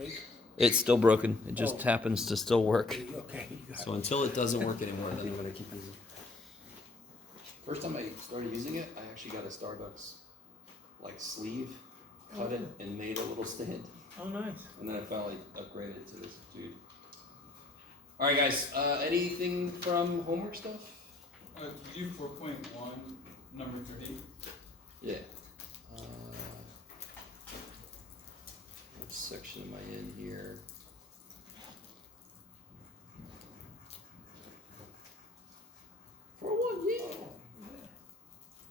break? It's still broken. It just Oh. happens to still work. Okay. So until it doesn't work anymore, then I'm going to keep using it. First time I started using it, I actually got a Starbucks sleeve, cut it, and made a little stand. Oh, nice. And then I finally upgraded to this dude. All right, guys. Anything from homework stuff? Did you do 4.1, number 30? Yeah. What section am I in here? Yeah.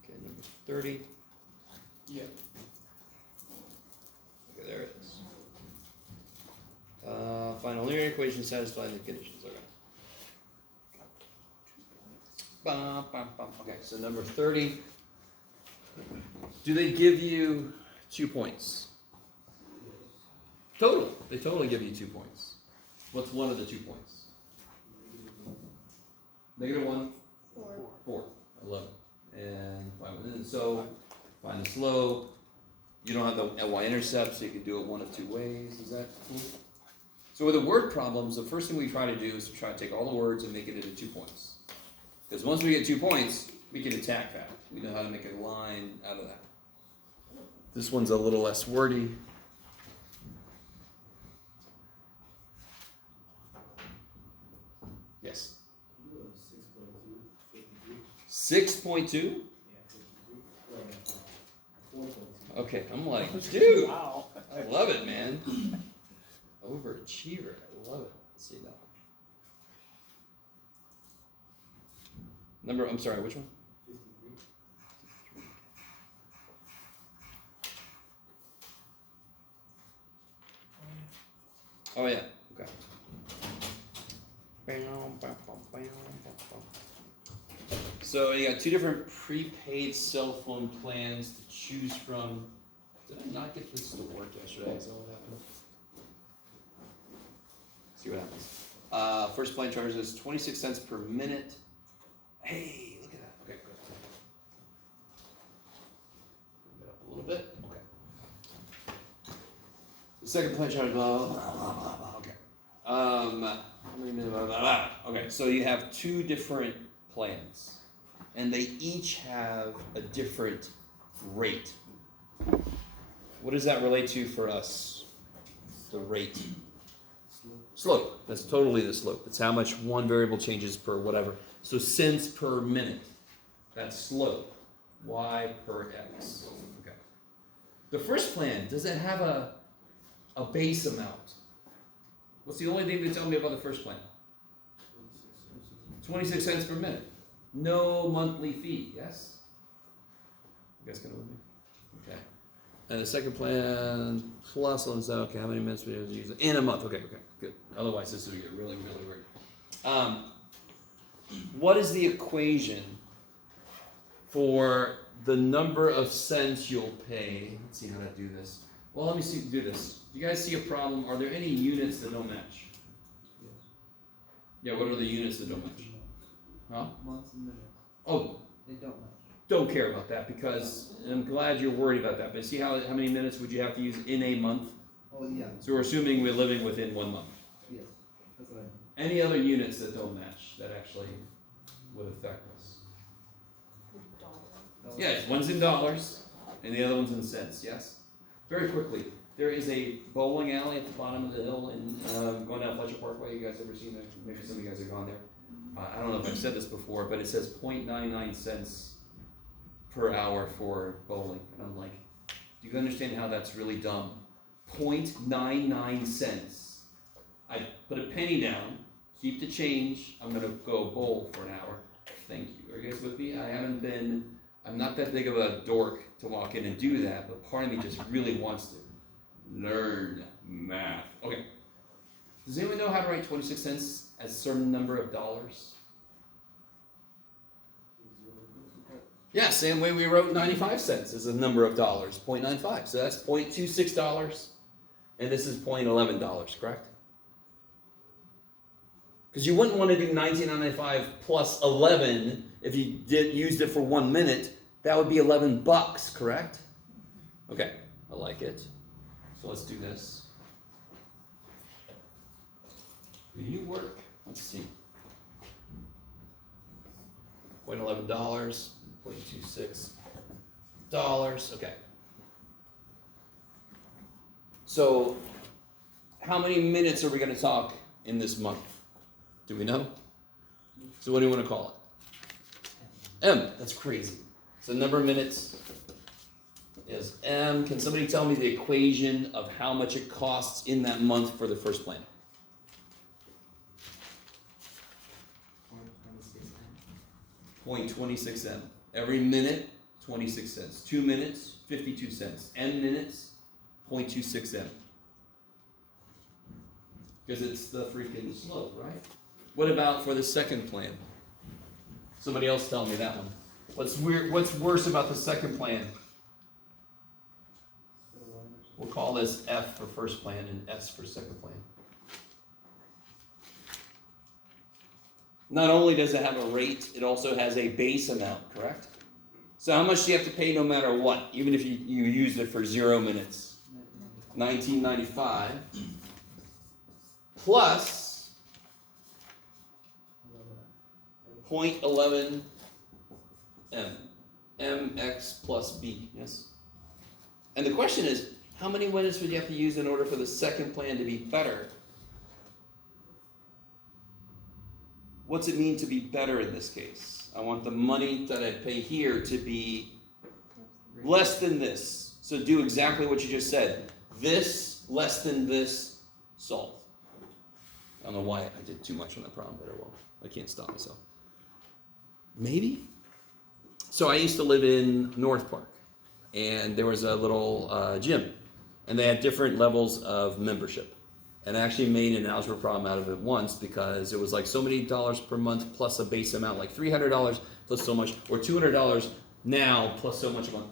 Okay, number 30. Yeah. Okay, there it is. Find a linear equation satisfying the conditions. Okay. Okay, so number 30. Do they give you 2 points? Total. They totally give you 2 points. What's one of the 2 points? -1. 4. I love it. And so find the slope. You don't have the y-intercept, so you can do it one of 2 ways. Is that cool? So with the word problems, the first thing we try to do is to try to take all the words and make it into 2 points. Because once we get 2 points, we can attack that. We know how to make a line out of that. This one's a little less wordy. Yes. 6.2? Okay, I'm like, dude, Wow. I love it, man. Overachiever, I love it. Let's see now. I'm sorry, which one? 53. Oh yeah, okay. So you got 2 different prepaid cell phone plans to choose from. Did I not get this to work yesterday? Is that what happened? See what happens. First plan charges us 26 cents per minute. Hey, look at that. Okay, good. Bring that up a little bit. Okay. The second plan charges blah blah blah blah blah. Okay. How many minutes? Blah, blah, blah. Okay, so you have 2 different plans, and they each have a different rate. What does that relate to for us? The rate. Slope. That's totally the slope. It's how much one variable changes per whatever. So cents per minute. That's slope. Y per x. Okay. The first plan, does it have a base amount? What's the only thing they tell me about the first plan? 26 cents per minute. No monthly fee, yes? You guys kind of with me? Okay. And the second plan, plus on that, okay, how many minutes we have to use it? In a month, okay, good. Otherwise, this would get really, really weird. What is the equation for the number of cents you'll pay? Let's see how to do this. Well, let me do this. Do you guys see a problem? Are there any units that don't match? Yes. Yeah, what are the units that don't match? Huh? Months and minutes. Oh, They don't match. don't care about that because I'm glad you're worried about that. But see how many minutes would you have to use in a month? Oh, yeah. So we're assuming we're living within 1 month. Yes. That's what I mean. Any other units that don't match that actually would affect us? Yeah, one's in dollars and the other one's in cents, yes? Very quickly, there is a bowling alley at the bottom of the hill in going down Fletcher Parkway. You guys ever seen that? Maybe some of you guys have gone there. I don't know if I've said this before, but it says 0.99 cents per hour for bowling. And I'm like, do you understand how that's really dumb? 0.99 cents. I put a penny down, keep the change, I'm gonna go bowl for an hour. Thank you. Are you guys with me? I'm not that big of a dork to walk in and do that, but part of me just really wants to learn math. Okay. Does anyone know how to write 26 cents as a certain number of dollars? Yeah, same way we wrote 95 cents as a number of dollars, 0.95. So that's $0.26, and this is $0.11, correct? Because you wouldn't want to do 19.95 plus 11 if you used it for 1 minute. That would be $11, correct? Okay, I like it. So let's do this. Do you work? Let's see. $0.11, $0.26. Okay. So, how many minutes are we going to talk in this month? Do we know? So what do you want to call it? M. That's crazy. So number of minutes is M. Can somebody tell me the equation of how much it costs in that month for the first plan? 0.26 M. Every minute, 26 cents. 2 minutes, 52 cents. N minutes, 0.26 M. Because it's the freaking slope, right? What about for the second plan? Somebody else tell me that one. What's weird? What's worse about the second plan? We'll call this F for first plan and S for second plan. Not only does it have a rate, it also has a base amount, correct? So how much do you have to pay no matter what, even if you used it for 0 minutes? $19.95 plus 0.11 M. MX plus B, yes? And the question is, how many minutes would you have to use in order for the second plan to be better? What's it mean to be better in this case? I want the money that I pay here to be less than this. So do exactly what you just said. This, less than this, solve. I don't know why I did too much on that problem, but I will. I can't stop myself. Maybe? So I used to live in North Park, and there was a little gym, and they had different levels of membership. And I actually made an algebra problem out of it once because it was like so many dollars per month plus a base amount, like $300 plus so much, or $200 now plus so much a month.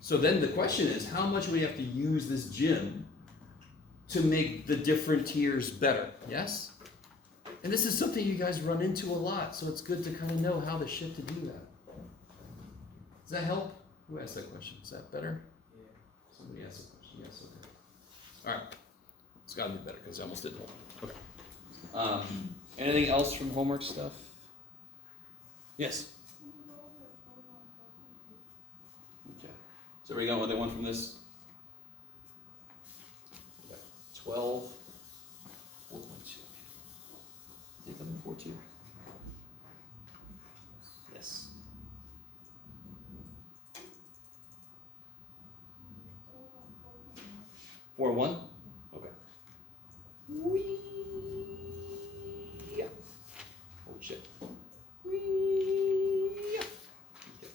So then the question is, how much we have to use this gym to make the different tiers better? Yes? And this is something you guys run into a lot, so it's good to kind of know how the shit to do that. Does that help? Who asked that question? Is that better? Yeah. Somebody asked a question. Yes, okay. All right. It's got to be better because I almost did the whole. Okay. Anything else from homework stuff? Yes. Okay. So where are you going with the one from this? 12. 4.2. Take them 4.2. Yes. 4.1. Okay. Whee! Yeah. Holy shit. Whee! Yeah. Okay.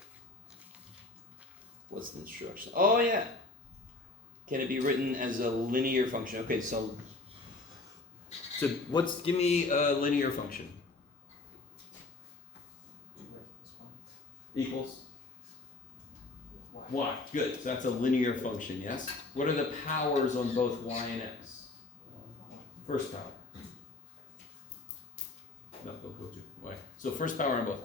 What's the instruction? Oh yeah. Can it be written as a linear function? Okay, so give me a linear function. Equals? Y. Good. So that's a linear function, yes? What are the powers on both y and x? First power. No, don't go to y. So first power on both.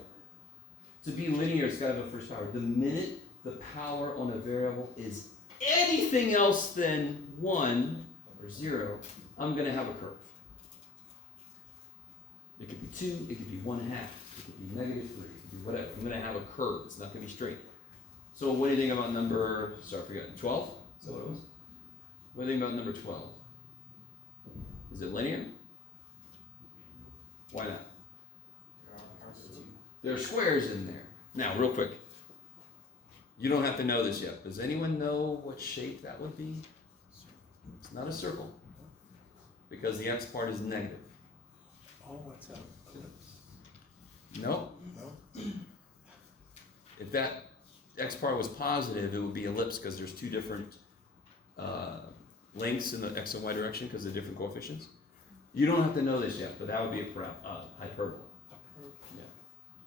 To be linear, it's got to have a first power. The minute the power on a variable is anything else than 1 or 0, I'm going to have a curve. It could be 2, it could be 1/2, it could be -3, it could be whatever. I'm going to have a curve. It's not going to be straight. So what do you think about number, sorry, I forgot, 12? Is that what it was? What do you think about number 12? Is it linear? Why not? There are squares in there. Now, real quick. You don't have to know this yet. Does anyone know what shape that would be? It's not a circle. Because the x part is negative. Oh, what's up? No? No. If that x part was positive, it would be ellipse because there's two different lengths in the x and y direction because of different coefficients. You don't have to know this yet, but that would be a hyperbola. Yeah.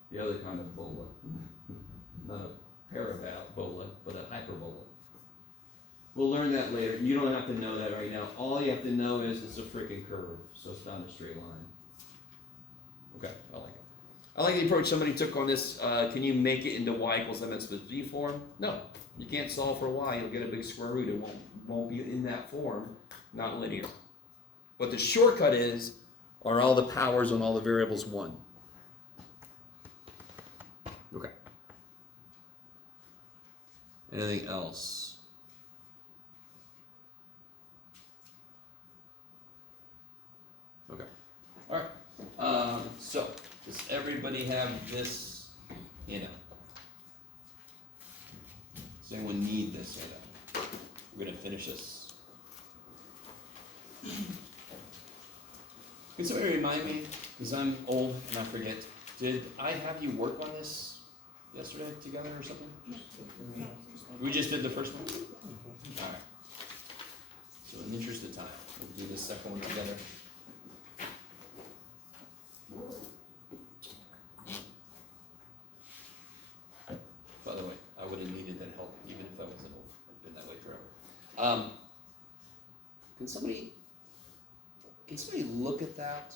The other kind of bola. Not a parabola, but a hyperbola. We'll learn that later. You don't have to know that right now. All you have to know is it's a freaking curve, so it's not a straight line. Okay, I like it. I like the approach somebody took on this. Can you make it into y equals mx plus b form? No, you can't solve for y. You'll get a big square root. It won't be in that form, not linear. But the shortcut is Are all the powers on all the variables 1? Okay. Anything else? Okay. All right. So, does everybody have this handout? Does anyone need this handout? We're going to finish this. Can somebody remind me, because I'm old and I forget, did I have you work on this yesterday together or something? We just did the first one? Alright. So in the interest of time, we'll do this second one together. By the way, I would have needed that help even if I wasn't old. I've been that way forever. Can somebody look at that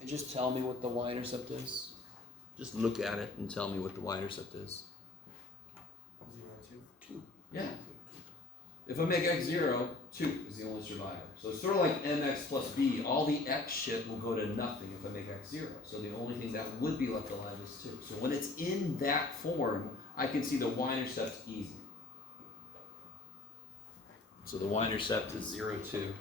and just tell me what the y-intercept is? Just look at it and tell me what the y-intercept is. 2. Yeah. If I make x 0, 2 is the only survivor. So it's sort of like mx plus b. All the x shit will go to nothing if I make x 0. So the only thing that would be left alive is 2. So when it's in that form, I can see the y-intercept easy. So the y-intercept is 0, 2.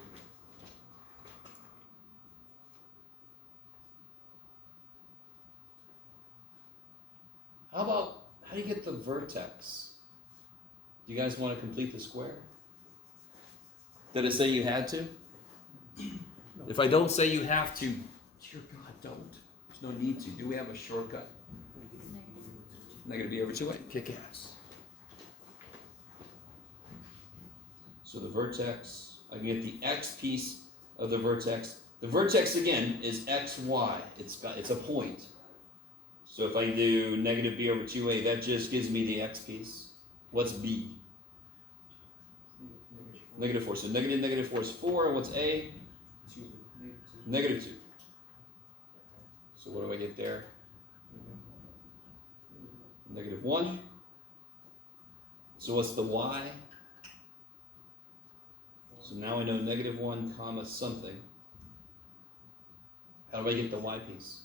How do you get the vertex? Do you guys want to complete the square? Did it say you had to? No. If I don't say you have to, dear God, don't. There's no need to. Do we have a shortcut? Negative b over 2a. Kick ass. So the vertex, I can get the x piece of the vertex. The vertex, again, is xy. It's a point. So if I do negative b over 2a, that just gives me the x piece. What's b? Negative 4. So negative 4 is 4. And what's a? 2. Negative 2. So what do I get there? Negative 1. So what's the y? So now I know negative 1 comma something. How do I get the y piece?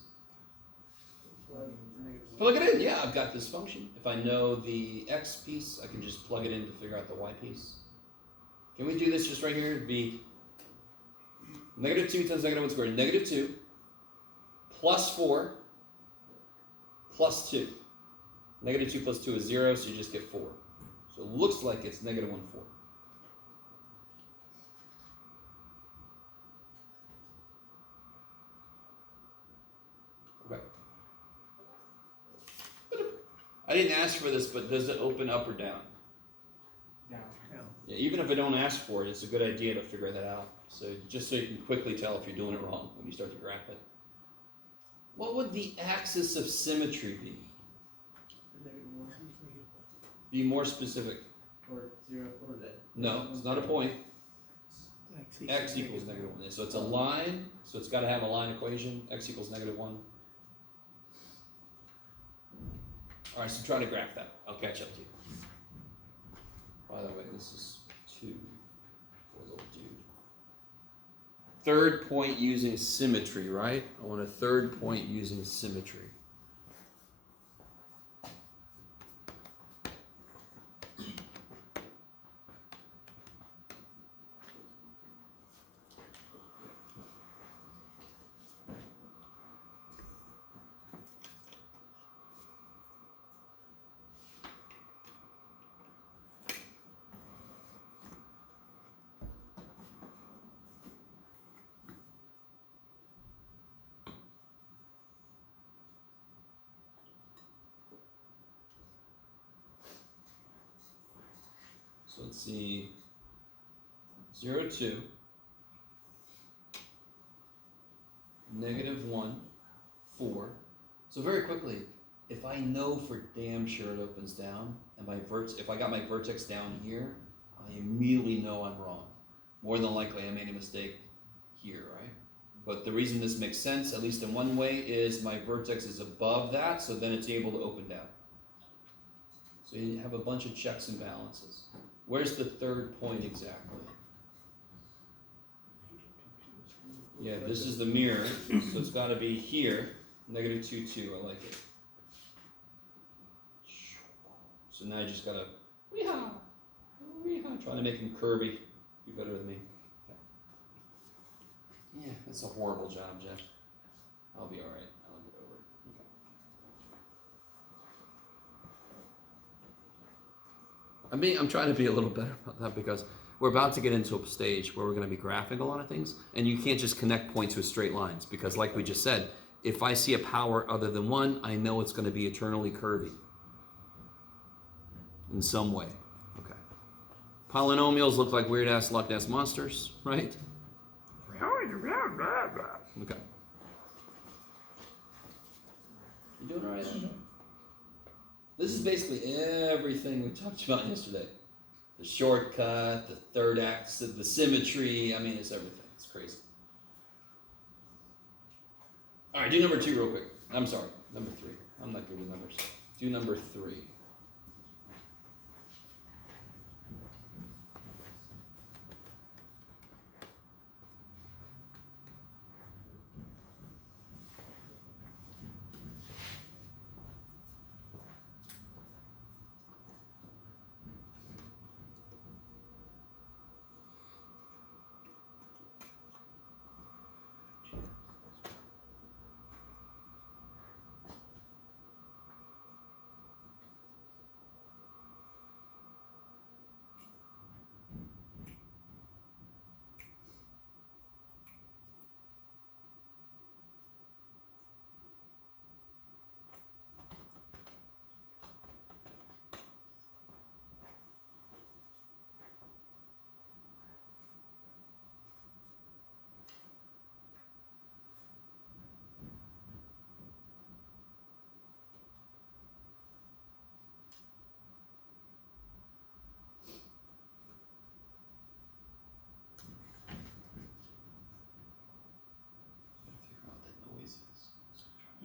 Plug it in. Yeah, I've got this function. If I know the x piece, I can just plug it in to figure out the y piece. Can we do this just right here? It'd be negative 2 times negative 1 squared. Negative 2 plus 4 plus 2. Negative 2 plus 2 is 0, so you just get 4. So it looks like it's negative 1, 4. Okay. I didn't ask for this, but does it open up or down? Down. Yeah, even if I don't ask for it, it's a good idea to figure that out. So just so you can quickly tell if you're doing it wrong when you start to graph it. What would the axis of symmetry be? Be more specific. Or 0 or that. No, it's not a point. X equals negative 1. So it's a line, so it's got to have a line equation. X equals negative 1. All right, so try to graph that. I'll catch up to you. By the way, this is 2. Poor little dude. Third point using symmetry, right? I want a third point using symmetry. So let's see, 0, 2, negative 1, 4. So very quickly, if I know for damn sure it opens down, and if I got my vertex down here, I immediately know I'm wrong. More than likely I made a mistake here, right? But the reason this makes sense, at least in one way, is my vertex is above that, so then it's able to open down. So you have a bunch of checks and balances. Where's the third point exactly? Yeah, this is the mirror, so it's got to be here. Negative 2, 2. I like it. So now you just gotta weehaw, weehaw, trying to make him curvy. You better than me. Okay. Yeah, that's a horrible job, Jeff. I'll be all right. I'll get over it. Okay. I'm trying to be a little better about that because we're about to get into a stage where we're going to be graphing a lot of things, and you can't just connect points with straight lines because, like we just said, if I see a power other than 1, I know it's going to be eternally curvy in some way. Okay. Polynomials look like weird-ass Loch Ness monsters, right? Okay. You doing all right? This is basically everything we talked about yesterday. The shortcut, the third act, the symmetry. I mean, it's everything. It's crazy. All right, do number 2 real quick. I'm sorry, number 3. I'm not good with numbers. Do number 3.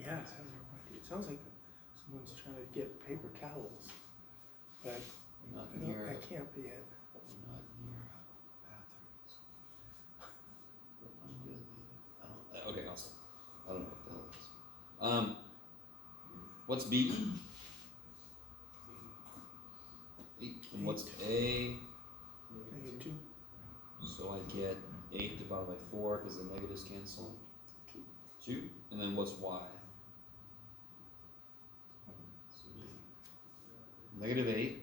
Yeah, it sounds like someone's trying to get paper towels, but Not I near. that can't be it. Not near bathrooms. Okay, awesome. I don't know what the hell it is. What's B? 8. And what's A? -2. So I get 8 divided by 4 because the negatives cancel. 2. And then what's Y? -8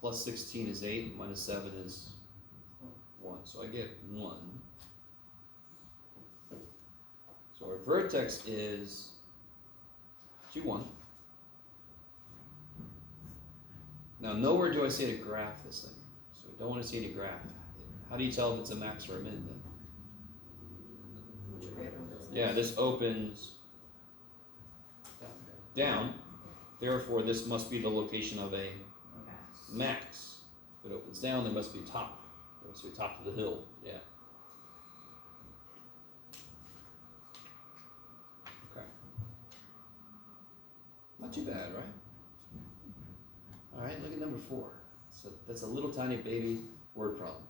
plus 16 is 8, minus 7 is 1. So I get 1. So our vertex is 2, 1. Now nowhere do I say to graph this thing. So I don't want to see any graph. How do you tell if it's a max or a min then? Yeah, this opens down. Therefore, this must be the location of a max. If it opens down, there must be top. There must be top of the hill. Yeah. Okay. Not too bad, right? All right, look at number 4. So that's a little tiny baby word problem.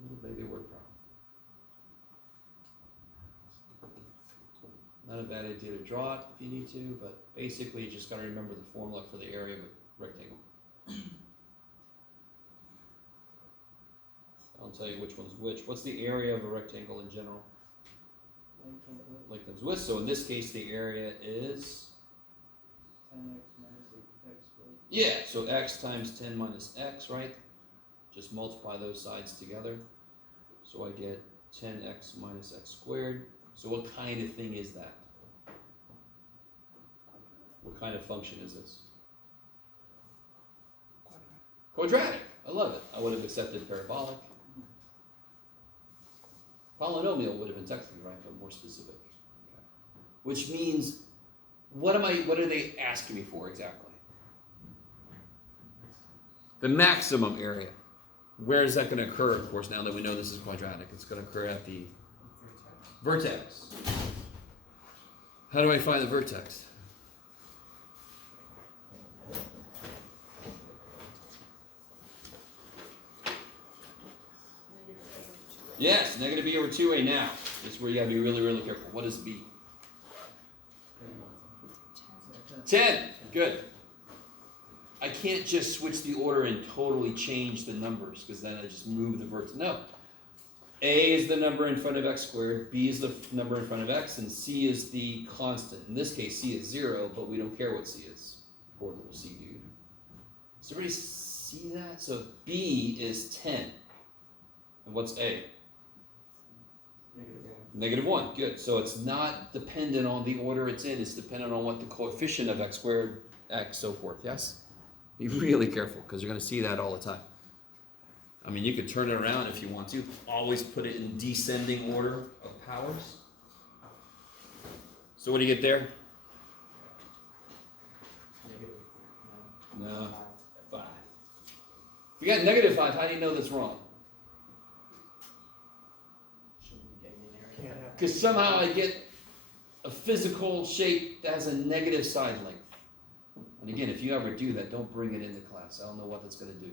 Little baby word problem. Not a bad idea to draw it if you need to, but basically you just got to remember the formula for the area of a rectangle. I'll tell you which one's which. What's the area of a rectangle in general? Length times width. So in this case, the area is 10x minus x squared. yeah. So x times 10 minus x, right? Just multiply those sides together. So I get 10x minus x squared. So what kind of thing is that? What kind of function is this? Quadratic. I love it. I would have accepted parabolic. Polynomial would have been technically right, but more specific. Okay. Which means, what are they asking me for exactly? The maximum area. Where is that going to occur, of course, now that we know this is quadratic? It's going to occur at the vertex. How do I find the vertex? Yes, negative b over 2a now. This is where you gotta be really, really careful. What is b? 10. Good. I can't just switch the order and totally change the numbers because then I just move the vertex. No. A is the number in front of x squared, b is the number in front of x, and c is the constant. In this case, c is 0, but we don't care what c is. Poor little c dude. Does everybody see that? So b is 10. And what's a? Negative 1. Good. So it's not dependent on the order it's in. It's dependent on what the coefficient of x squared, x, so forth. Yes? Be really careful because you're going to see that all the time. I mean, you could turn it around if you want to. Always put it in descending order of powers. So what do you get there? No. 5. If you got negative 5, how do you know that's wrong? Can't have. Because somehow I get a physical shape that has a negative side length. And again, if you ever do that, don't bring it into class. I don't know what that's going to do.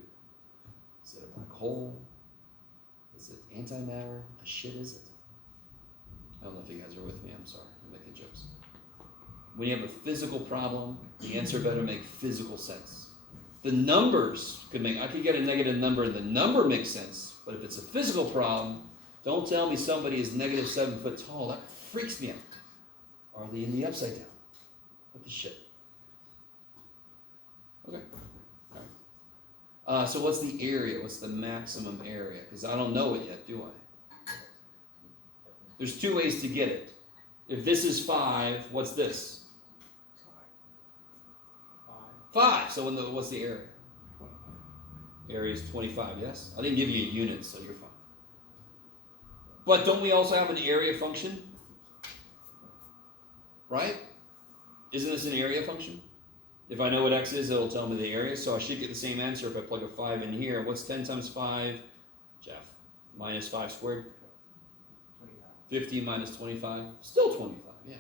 Is it a black hole? Is it antimatter? What the shit is it? I don't know if you guys are with me. I'm sorry. I'm making jokes. When you have a physical problem, the answer better make physical sense. The numbers could make, I could get a negative number and the number makes sense, but if it's a physical problem, don't tell me somebody is negative 7 foot tall. That freaks me out. Are they in the upside down? What the shit? Okay. All right. So what's the area? What's the maximum area? Because I don't know it yet, do I? There's 2 ways to get it. If this is 5, what's this? 5. So what's the area? 25. Area is 25, yes? I didn't give you a unit, so you're fine. But don't we also have an area function? Right? Isn't this an area function? If I know what x is, it'll tell me the area, so I should get the same answer if I plug a 5 in here. What's 10 times 5? Jeff. Minus 5 squared? 15 minus 25? Still 25, yeah.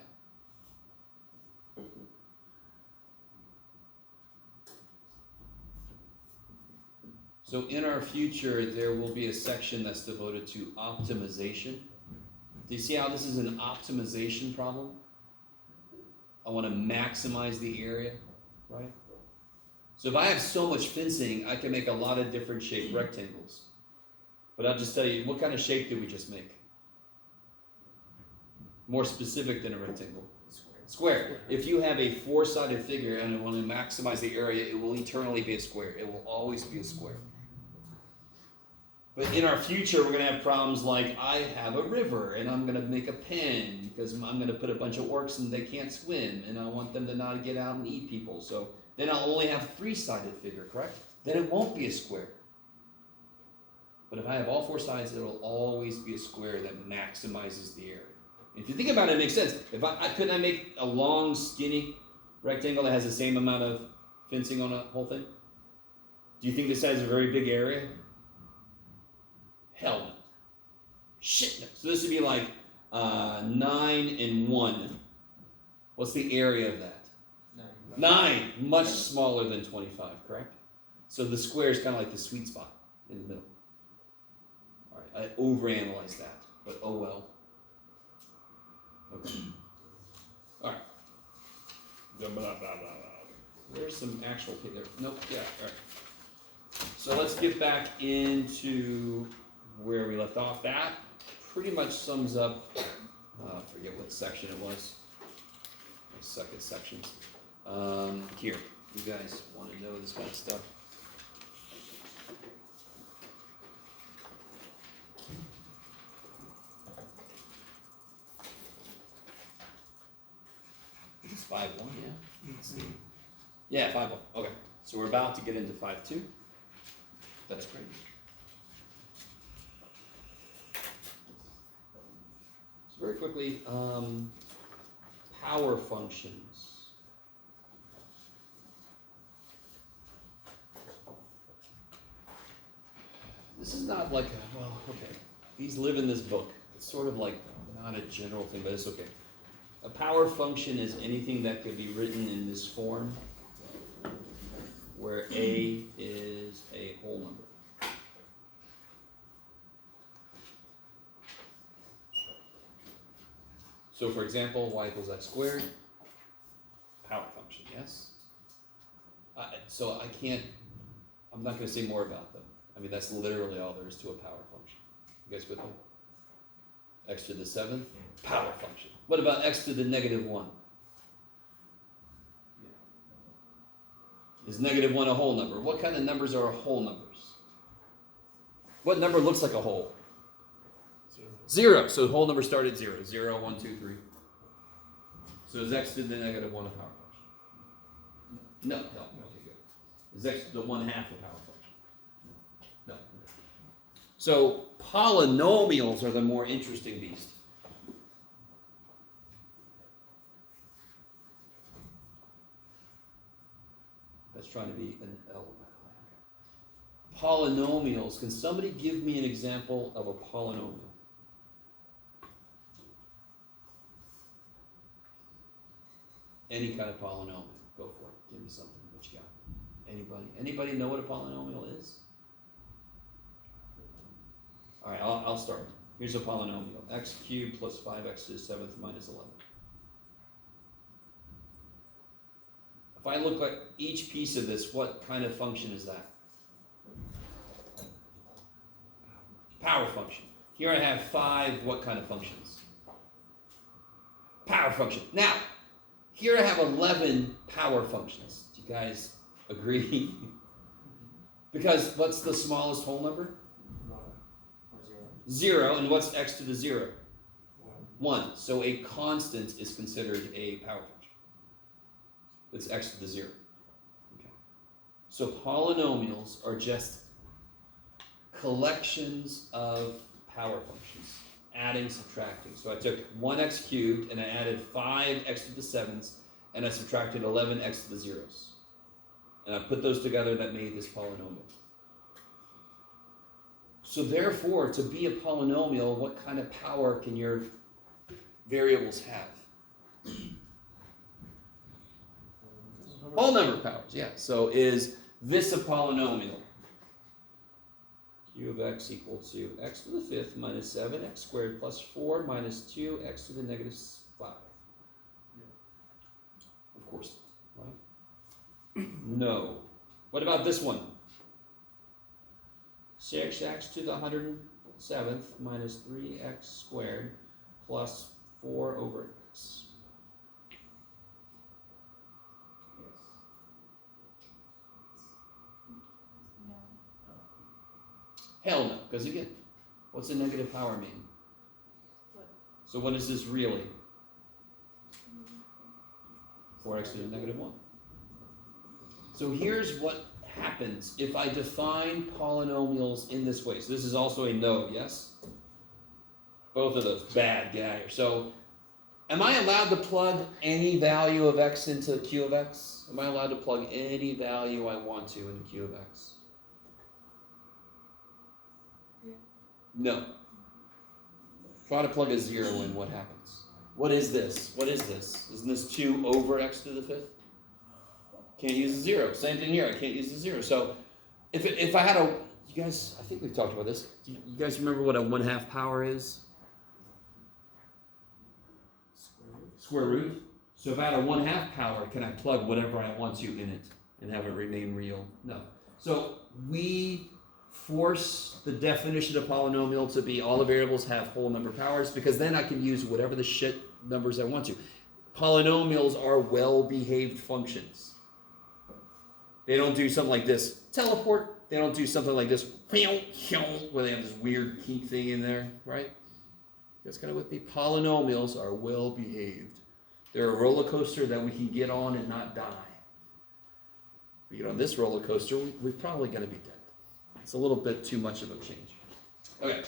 So in our future, there will be a section that's devoted to optimization. Do you see how this is an optimization problem? I want to maximize the area, right? So if I have so much fencing, I can make a lot of different shaped rectangles. But I'll just tell you, what kind of shape did we just make? More specific than a rectangle. Square. If you have a 4-sided figure and I want to maximize the area, it will eternally be a square. It will always be a square. But in our future, we're going to have problems like I have a river and I'm going to make a pen because I'm going to put a bunch of orcs and they can't swim and I want them to not get out and eat people. So then I'll only have a 3-sided figure, correct? Then it won't be a square. But if I have all 4 sides, it will always be a square that maximizes the area. If you think about it, it makes sense. If couldn't I make a long, skinny rectangle that has the same amount of fencing on the whole thing? Do you think this has a very big area? Hell no. Shit no. So this would be like 9 and 1. What's the area of that? 9. Much smaller than 25, correct? So the square is kind of like the sweet spot in the middle. All right, I overanalyzed that, but oh well. Okay. All right. Blah, blah, blah, blah. There's some actual there. Nope. Yeah. All right. So let's get back into where we left off. That pretty much sums up. I forget what section it was. I suck at sections. Here, you guys want to know this kind of stuff. This is 5-1, yeah? Yeah, 5-1. Okay. So we're about to get into 5-2. That's great. So very quickly, power functions. This is not like, well, okay. These live in this book. It's sort of like not a general thing, but it's okay. A power function is anything that could be written in this form, where A is a whole number. So for example, y equals x squared, power function, yes? So I'm not going to say more about them. I mean, that's literally all there is to a power function. You guys with me? X to the 7th, power function. What about x to the negative 1? Is negative 1 a whole number? What kind of numbers are whole numbers? What number looks like a whole? 0. So whole numbers start at 0. 0, 1, 2, 3. So is x to the negative 1 a power function? No. Okay, good. Is x to the 1/2 a power function? No. So polynomials are the more interesting beast. That's trying to be an L, by the way. Polynomials. Can somebody give me an example of a polynomial? Any kind of polynomial. Go for it. Give me something. What you got? Anybody know what a polynomial is? All right, I'll start. Here's a polynomial. X cubed plus 5x to the 7th minus 11. If I look at each piece of this, what kind of function is that? Power function. Here I have 5 what kind of functions? Power function. Now, here I have 11 power functions. Do you guys agree? Because what's the smallest whole number? 0. And what's x to the 0? 1. So a constant is considered a power function. It's x to the 0. Okay. So polynomials are just collections of power functions, adding, subtracting. So I took 1x cubed and I added 5x to the 7ths and I subtracted 11x to the 0s. And I put those together, that made this polynomial. So therefore, to be a polynomial, what kind of power can your variables have? Whole number powers, yeah. So is this a polynomial? Q of x equal to x to the 5th minus 7x squared plus 4 minus 2x to the negative 5. Of course, right? No. What about this one? 6x to the 107th minus 3x squared plus 4 over x. Hell no, because again, what's a negative power mean? So what is this really? 4x to the negative 1. So here's what happens if I define polynomials in this way. So this is also a no, yes? Both of those, bad guy. So am I allowed to plug any value of x into q of x? Am I allowed to plug any value I want to into q of x? No. Try to plug a 0 in, what happens? What is this? What is this? Isn't this 2 over x to the 5th? Can't use a 0. Same thing here, I can't use a 0. So if I had a, you guys, I think we've talked about this. Do you guys remember what a 1/2 power is? Square root. So if I had a 1/2 power, can I plug whatever I want to in it and have it remain real? No. So we force the definition of polynomial to be all the variables have whole number powers, because then I can use whatever the shit numbers I want to. Polynomials are well-behaved functions. They don't do something like this, teleport. They don't do something like this, where they have this weird kink thing in there, right? That's kind of what the polynomials are well-behaved. They're a roller coaster that we can get on and not die. If we get on this roller coaster, we're probably going to be dead. It's a little bit too much of a change. Okay.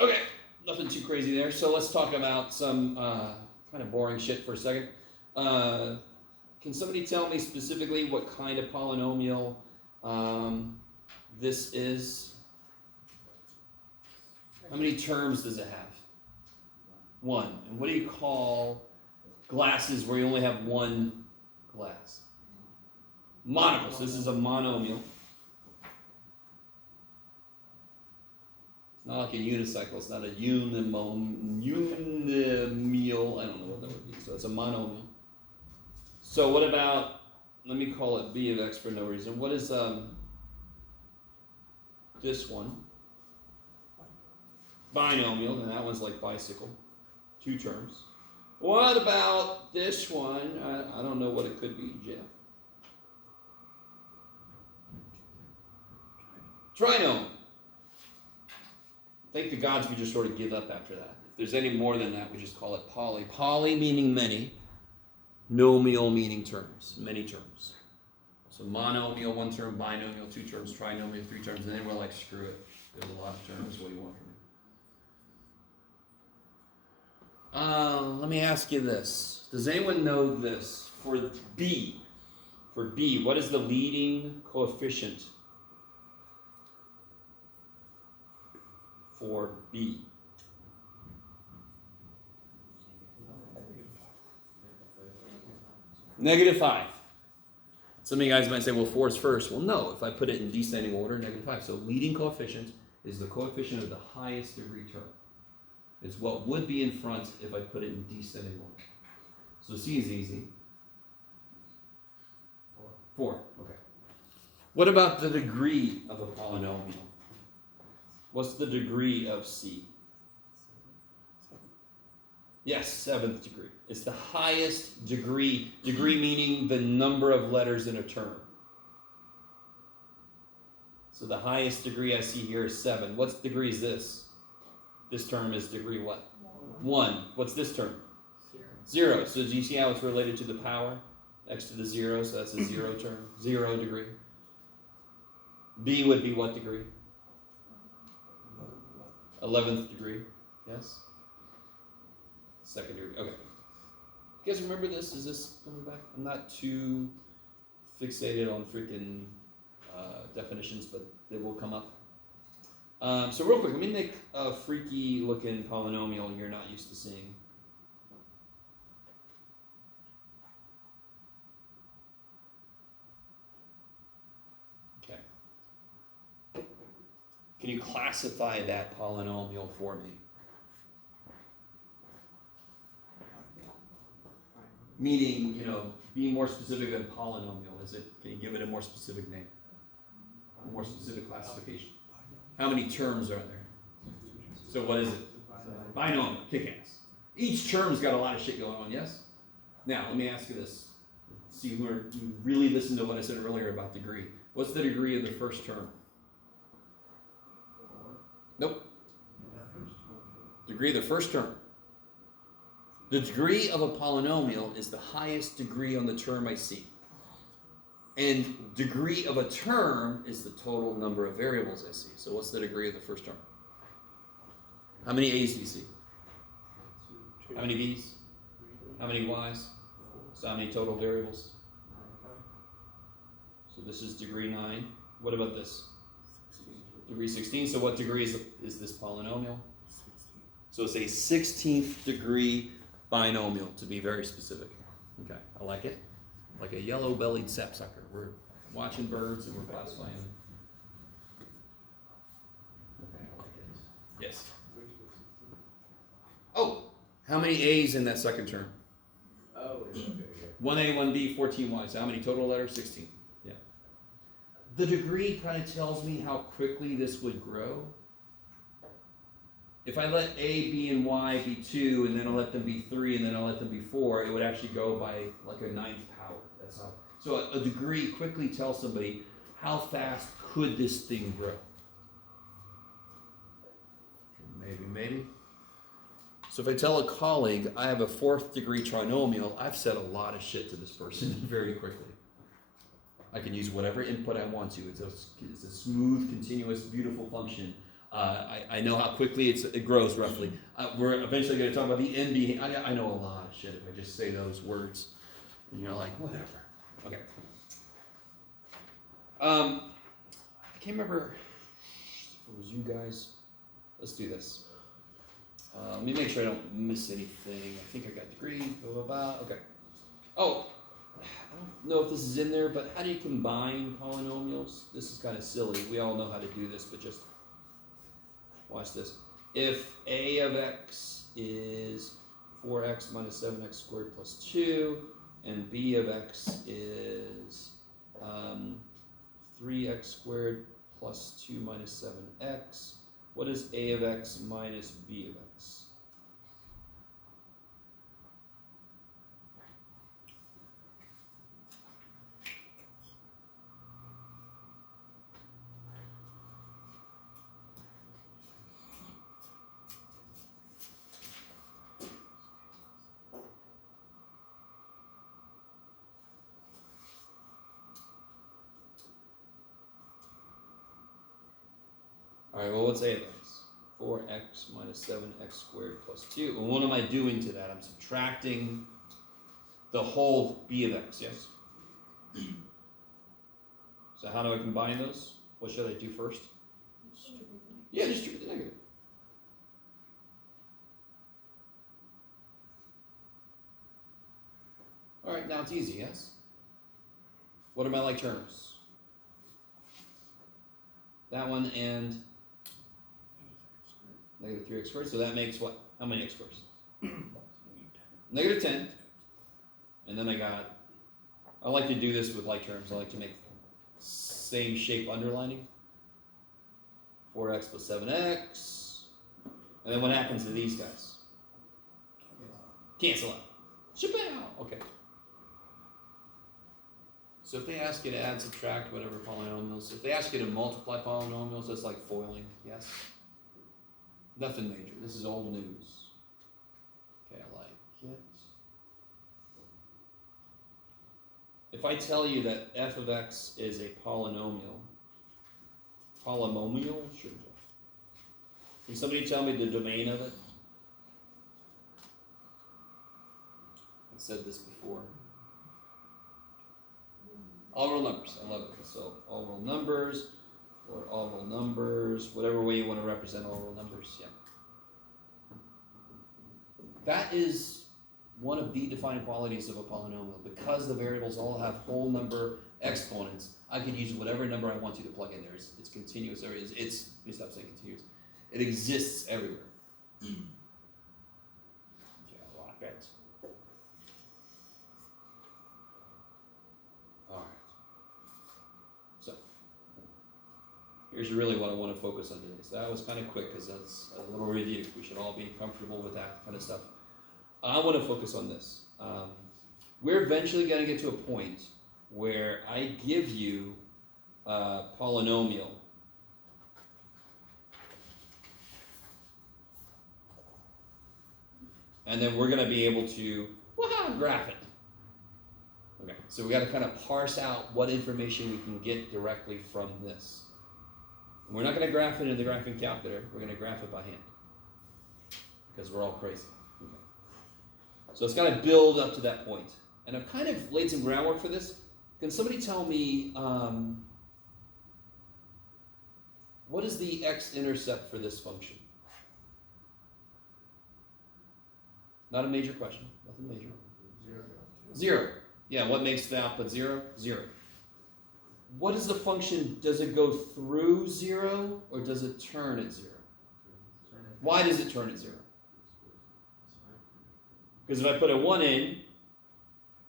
Okay, nothing too crazy there. So let's talk about some kind of boring shit for a second. Can somebody tell me specifically what kind of polynomial this is? How many terms does it have? 1. And what do you call glasses where you only have one glass? Monocles. This is a monomial. It's Not like a unicycle. It's not a unimial. I don't know what that would be. So it's a monomial. So what about, let me call it b of x for no reason. What is this one? Binomial, and that one's like bicycle. 2 terms. What about this one? I don't know what it could be, Jeff. Trinomial. Thank the gods we just sort of give up after that. If there's any more than that, we just call it poly. Poly meaning many. Nomial meaning terms, many terms. So monomial, 1 term, binomial, 2 terms, trinomial, 3 terms, and then we're like, screw it. There's a lot of terms. What do you want from me? Let me ask you this. Does anyone know this? For B, what is the leading coefficient for B? -5. Some of you guys might say, well, 4 is first. Well, no, if I put it in descending order, -5. So leading coefficient is the coefficient of the highest degree term. It's what would be in front if I put it in descending order. So C is easy. 4, okay. What about the degree of a polynomial? What's the degree of C? Yes, 7th degree. It's the highest degree. Degree meaning the number of letters in a term. So the highest degree I see here is 7. What degree is this? This term is degree what? 1. What's this term? 0. So do you see how it's related to the power? Next to the 0, so that's a 0 term. 0 degree. B would be what degree? 11th degree. Yes? 2nd degree. Okay. You guys remember this? Is this coming back? I'm not too fixated on freaking definitions, but they will come up. So real quick, let me make a freaky looking polynomial you're not used to seeing. Okay. Can you classify that polynomial for me? Meaning, be more specific than polynomial. Can you give it a more specific name? A more specific classification? How many terms are there? So what is it? Binomial, kick-ass. Each term's got a lot of shit going on, yes? Now, let me ask you this. See who really listened to what I said earlier about degree. What's the degree of the first term? Nope. Degree of the first term. The degree of a polynomial is the highest degree on the term I see. And degree of a term is the total number of variables I see. So what's the degree of the first term? How many A's do you see? How many B's? How many Y's? So how many total variables? So this is degree 9. What about this? Degree 16. So what degree is this polynomial? So it's a 16th degree binomial, to be very specific. Okay, I like it. Like a yellow-bellied sapsucker. We're watching birds and we're classifying them. Okay, I like it. Yes. Oh, how many A's in that second term? Oh, okay. 1A, 1B, 14 Y. So how many total letters? 16. Yeah. The degree kind of tells me how quickly this would grow. If I let A, B, and Y be 2, and then I'll let them be 3, and then I'll let them be 4, it would actually go by like a 9th power. That's how. So a degree quickly tells somebody how fast could this thing grow. Maybe. So if I tell a colleague I have a 4th degree trinomial, I've said a lot of shit to this person very quickly. I can use whatever input I want to. It's a smooth, continuous, beautiful function. I know how quickly it grows roughly. We're eventually going to talk about the end being. I know a lot of shit if I just say those words. And you're like, whatever. Okay. I can't remember if it was you guys. Let's do this. Let me make sure I don't miss anything. I think I got degree, blah, blah, blah. Okay. Oh, I don't know if this is in there, but how do you combine polynomials? This is kind of silly. We all know how to do this, but just watch this. If a of x is 4x minus 7x squared plus 2, and b of x is 3x squared plus 2 minus 7x, what is a of x minus b of x? Alright, well, what's a of x? 4x minus 7x squared plus 2. And what am I doing to that? I'm subtracting the whole b of x, yes? So how do I combine those? What should I do first? Yeah, distribute the negative. Alright, now it's easy, yes? What are my like terms? That one and negative 3x squared, so that makes what? How many x squares? Negative 10. And then I like to do this with like terms. I like to make same shape underlining. 4x plus 7x. And then what happens to these guys? Cancel out. Shabow! Okay. So if they ask you to add, subtract, whatever polynomials, if they ask you to multiply polynomials, that's like foiling, yes? Nothing major. This is old news. Okay, I like it. If I tell you that f of x is a polynomial, should can somebody tell me the domain of it? I said this before. All real numbers. I love it. So all real numbers, or all real numbers, whatever way you want to represent all real numbers. Yeah. That is one of the defining qualities of a polynomial. Because the variables all have whole number exponents, I can use whatever number I want to plug in there. It's continuous. Or let me stop saying continuous. It exists everywhere. Okay, I'll lock it. All right. So here's really what I want to focus on today. So that was kind of quick because that's a little review. We should all be comfortable with that kind of stuff. I want to focus on this. We're eventually going to get to a point where I give you a polynomial and then we're going to be able to graph it. Okay, so we got to kind of parse out what information we can get directly from this. We're not going to graph it in the graphing calculator. We're going to graph it by hand because we're all crazy. Okay. So it's got to build up to that point. And I've kind of laid some groundwork for this. Can somebody tell me what is the x-intercept for this function? Not a major question. Nothing major. 0. Yeah, what makes the output 0? 0. What is the function? Does it go through 0 or does it turn at 0? Why does it turn at 0? Because if I put a 1 in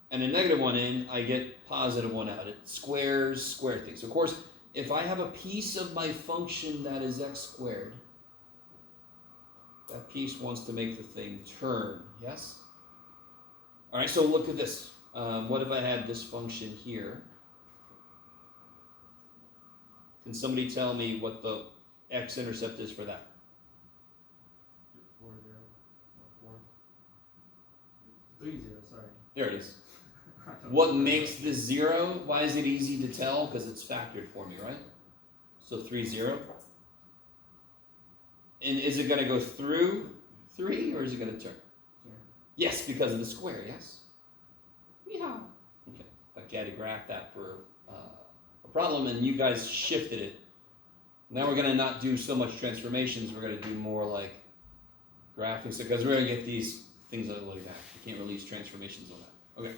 and a negative 1 in, I get positive 1 out. It squares square things. So of course, if I have a piece of my function that is x squared, that piece wants to make the thing turn, yes? All right, so look at this. What if I had this function here? Can somebody tell me what the x-intercept is for that? 4, 0, 4. 3, 0, sorry. There it is. What makes this 0? Why is it easy to tell? Because it's factored for me, right? So 3, 0. And is it going to go through 3 or is it going to turn? Yes, because of the square, yes? Yeah. Okay. If I had to graph that for a problem and you guys shifted it, now we're going to not do so much transformations. We're going to do more like graphing. So because we're going to get these things out of the way back. You can't release transformations on that. Okay.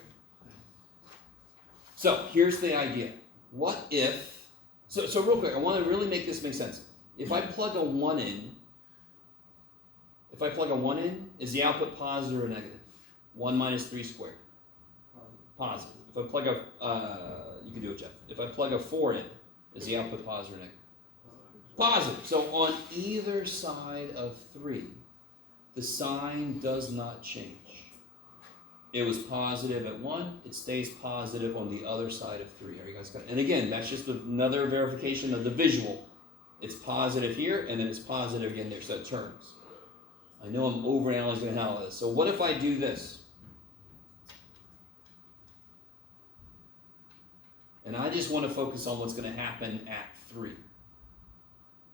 So here's the idea. What if, so real quick, I want to really make this make sense. If I plug a 1 in If I plug a 1 in, is the output positive or negative? 1 minus 3 squared. Positive. If I plug a, you can do it, Jeff. If I plug a 4 in, is the output positive or negative? Positive. So on either side of 3, the sign does not change. It was positive at 1, it stays positive on the other side of 3. Are you guys got it? And again, that's just another verification of the visual. It's positive here, and then it's positive again there, so it turns. I know I'm overanalyzing how it is. So what if I do this? And I just want to focus on what's going to happen at 3.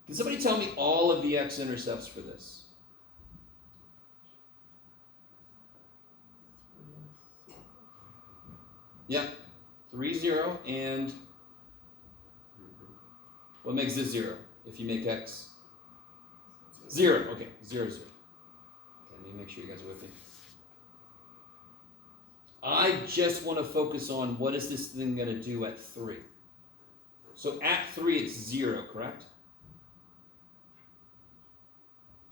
Can somebody tell me all of the x-intercepts for this? Yep, 3, 0, and what makes this 0? If you make x 0, okay, 0, 0. Okay, let me make sure you guys are with me. I just want to focus on what is this thing going to do at 3. So at 3, it's 0, correct?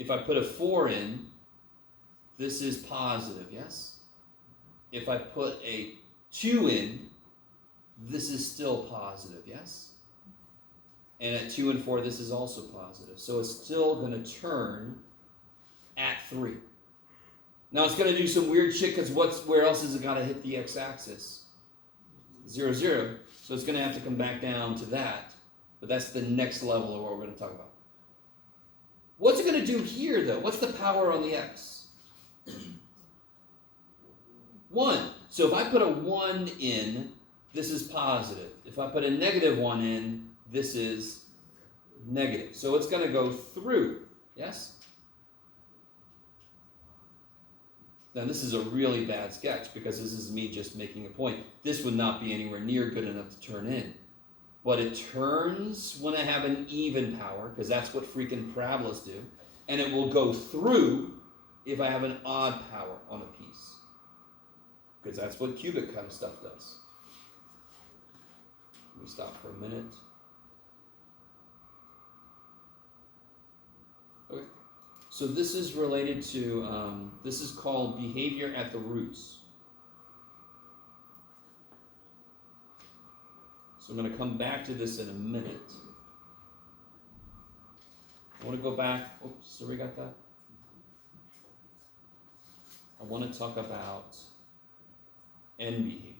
If I put a 4 in, this is positive, yes? If I put a 2 in, this is still positive, yes? And at 2 and 4, this is also positive. So it's still going to turn at 3. Now it's going to do some weird shit because where else is it got to hit the x-axis? 0, 0. So it's going to have to come back down to that. But that's the next level of what we're going to talk about. What's it going to do here, though? What's the power on the x? 1. So if I put a 1 in, this is positive. If I put a negative 1 in, this is negative. So it's going to go through. Yes? Now this is a really bad sketch because this is me just making a point. This would not be anywhere near good enough to turn in. But it turns when I have an even power, because that's what freaking parabolas do. And it will go through if I have an odd power on a piece. Because that's what cubic kind of stuff does. Let me stop for a minute. Okay. So this is related to, this is called behavior at the roots. So I'm going to come back to this in a minute. I want to go back. Oops, so we got that. I want to talk about end behavior.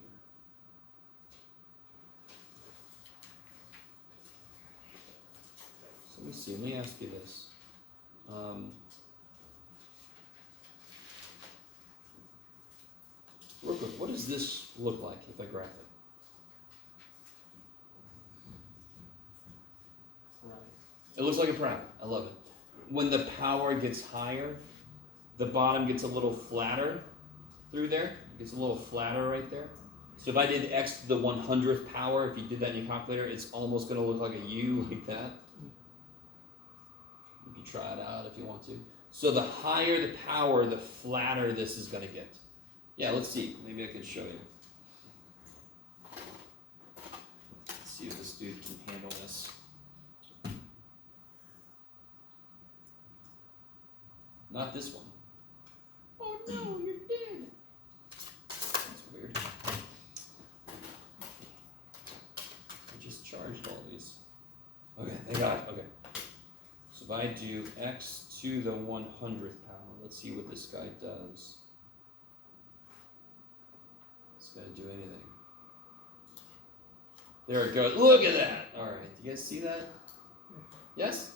So let me see. Let me ask you this. Real quick, what does this look like if I graph it? It looks like a parabola. I love it. When the power gets higher, the bottom gets a little flatter through there. It gets a little flatter right there. So if I did x to the 100th power, if you did that in your calculator, it's almost going to look like a U like that. You can try it out if you want to. So the higher the power, the flatter this is going to get. Yeah, let's see. Maybe I can show you. Let's see if this dude can handle this. Not this one. Oh no, you're dead. That's weird. I just charged all these. Okay, they got it. Okay. So if I do x to the 100th power, let's see what this guy does. It's gonna do anything. There it goes. Look at that. All right. Do you guys see that? Yes?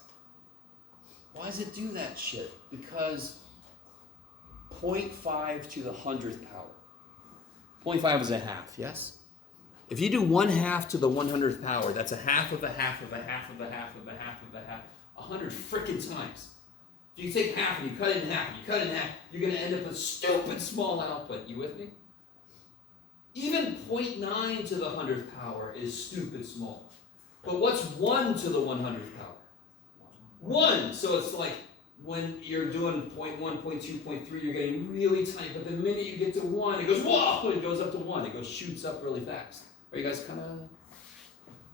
Why does it do that shit? Because 0.5 to the 100th power. 0.5 is a half, yes? If you do 1/2 to the 100th power, that's a half of a half of a half of a half of a half of a half, 100 frickin' times. If you take half and you cut it in half, and you cut it in half, you're going to end up with stupid small output. You with me? Even 0.9 to the 100th power is stupid small. But what's 1 to the 100th power? 1. So it's like when you're doing 0.1, 0.2, 0.3, you're getting really tiny. But the minute you get to 1, it goes, whoa! It goes up to 1. It goes, shoots up really fast. Are you guys kind of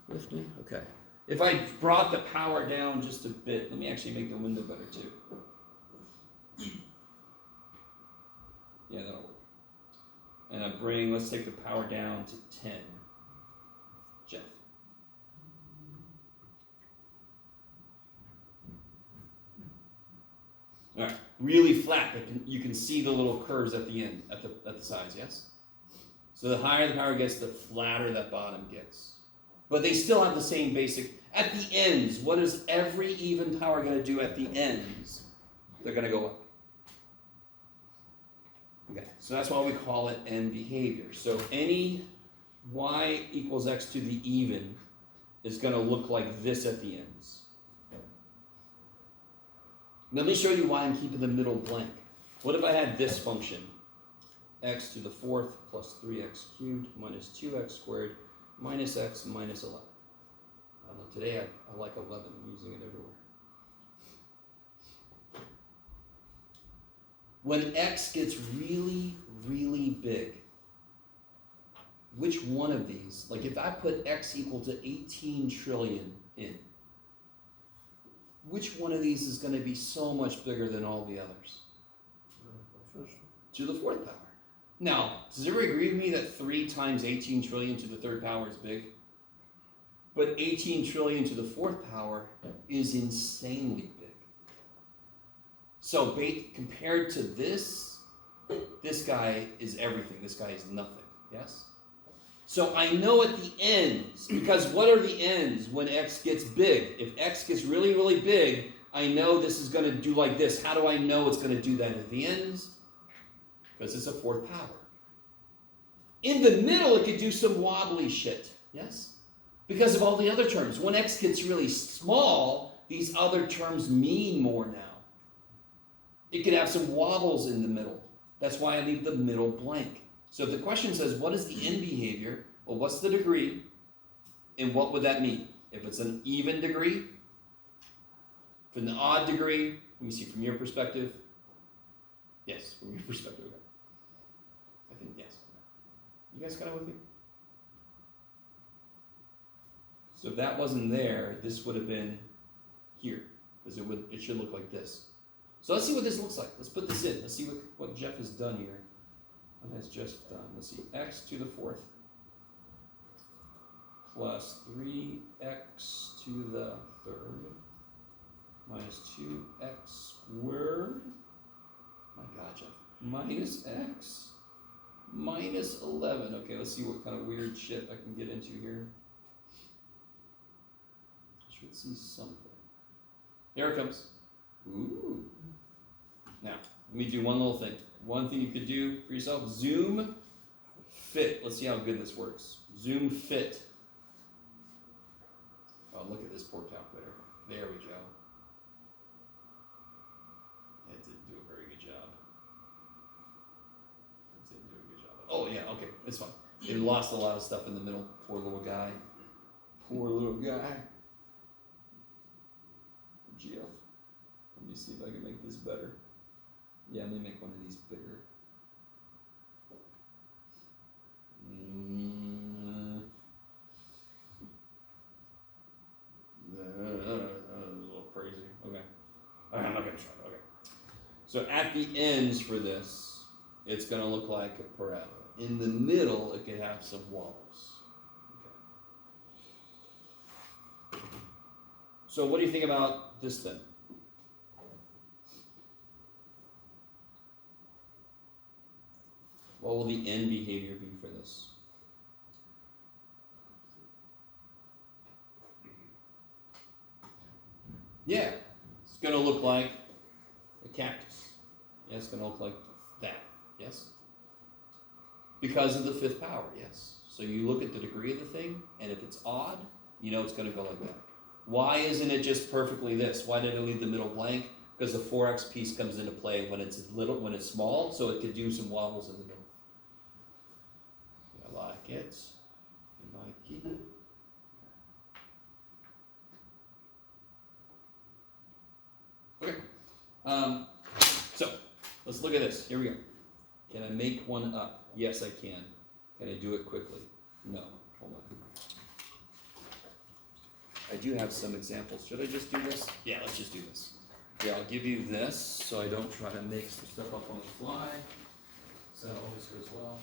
with me? Okay. If I brought the power down just a bit, let me actually make the window better too. Yeah, that'll work. And I bring, let's take the power down to 10. Jeff. All right, really flat. You can see the little curves at the end, at the sides, yes? So the higher the power gets, the flatter that bottom gets. But they still have the same basic. At the ends, what is every even power going to do at the ends? They're going to go up. Okay, so that's why we call it end behavior. So any y equals x to the even is going to look like this at the ends. Let me show you why I'm keeping the middle blank. What if I had this function? X to the fourth plus 3x cubed minus 2x squared minus x minus 11. I don't know, today I like 11. I'm using it everywhere. When x gets really, really big, which one of these, like if I put x equal to 18 trillion in, which one of these is going to be so much bigger than all the others? To the fourth power. Now, does everybody agree with me that 3 times 18 trillion to the third power is big? But 18 trillion to the fourth power is insanely big. So compared to this guy is everything. This guy is nothing. Yes? So I know at the ends, because what are the ends when x gets big? If x gets really, really big, I know this is going to do like this. How do I know it's going to do that at the ends? Because it's a fourth power. In the middle, it could do some wobbly shit. Yes? Because of all the other terms. When x gets really small, these other terms mean more now. It could have some wobbles in the middle. That's why I leave the middle blank. So if the question says, what is the end behavior? Well, what's the degree? And what would that mean? If it's an even degree, if an odd degree, let me see from your perspective. Yes, from your perspective. Okay. I think yes. You guys got it with me? So if that wasn't there, this would have been here. Because it should look like this. So let's see what this looks like. Let's put this in. Let's see what Jeff has done here. What has just done? Let's see. X to the fourth plus 3x to the third minus 2x squared. My God, Jeff. Minus x minus 11. Okay, let's see what kind of weird shit I can get into here. I should see something. Here it comes. Ooh. Now, let me do one little thing. One thing you could do for yourself, zoom fit. Let's see how good this works. Zoom fit. Oh, look at this poor calculator. There we go. It didn't do a very good job. It didn't do a good job. Oh, yeah, okay, it's fine. It lost a lot of stuff in the middle. Poor little guy. Poor little guy. Jeff. Let me see if I can make this better. Yeah, let me make one of these bigger. That was a little crazy. Okay. I'm not going to try it. Okay. So at the ends for this, it's going to look like a parabola. In the middle, it can have some wobbles. Okay. So what do you think about this then? What will the end behavior be for this? Yeah, it's going to look like a cactus. Yeah, it's going to look like that. Yes? Because of the fifth power, yes. So you look at the degree of the thing, and if it's odd, you know it's going to go like that. Why isn't it just perfectly this? Why did I leave the middle blank? Because the 4x piece comes into play when it's little, when it's small, so it could do some wobbles in the middle. I like it. I like it. Okay. So let's look at this. Here we go. Can I make one up? Yes, I can. Can I do it quickly? No. Hold on. I do have some examples. Should I just do this? Yeah, let's just do this. Yeah, I'll give you this so I don't try to make some stuff up on the fly. So that always goes well.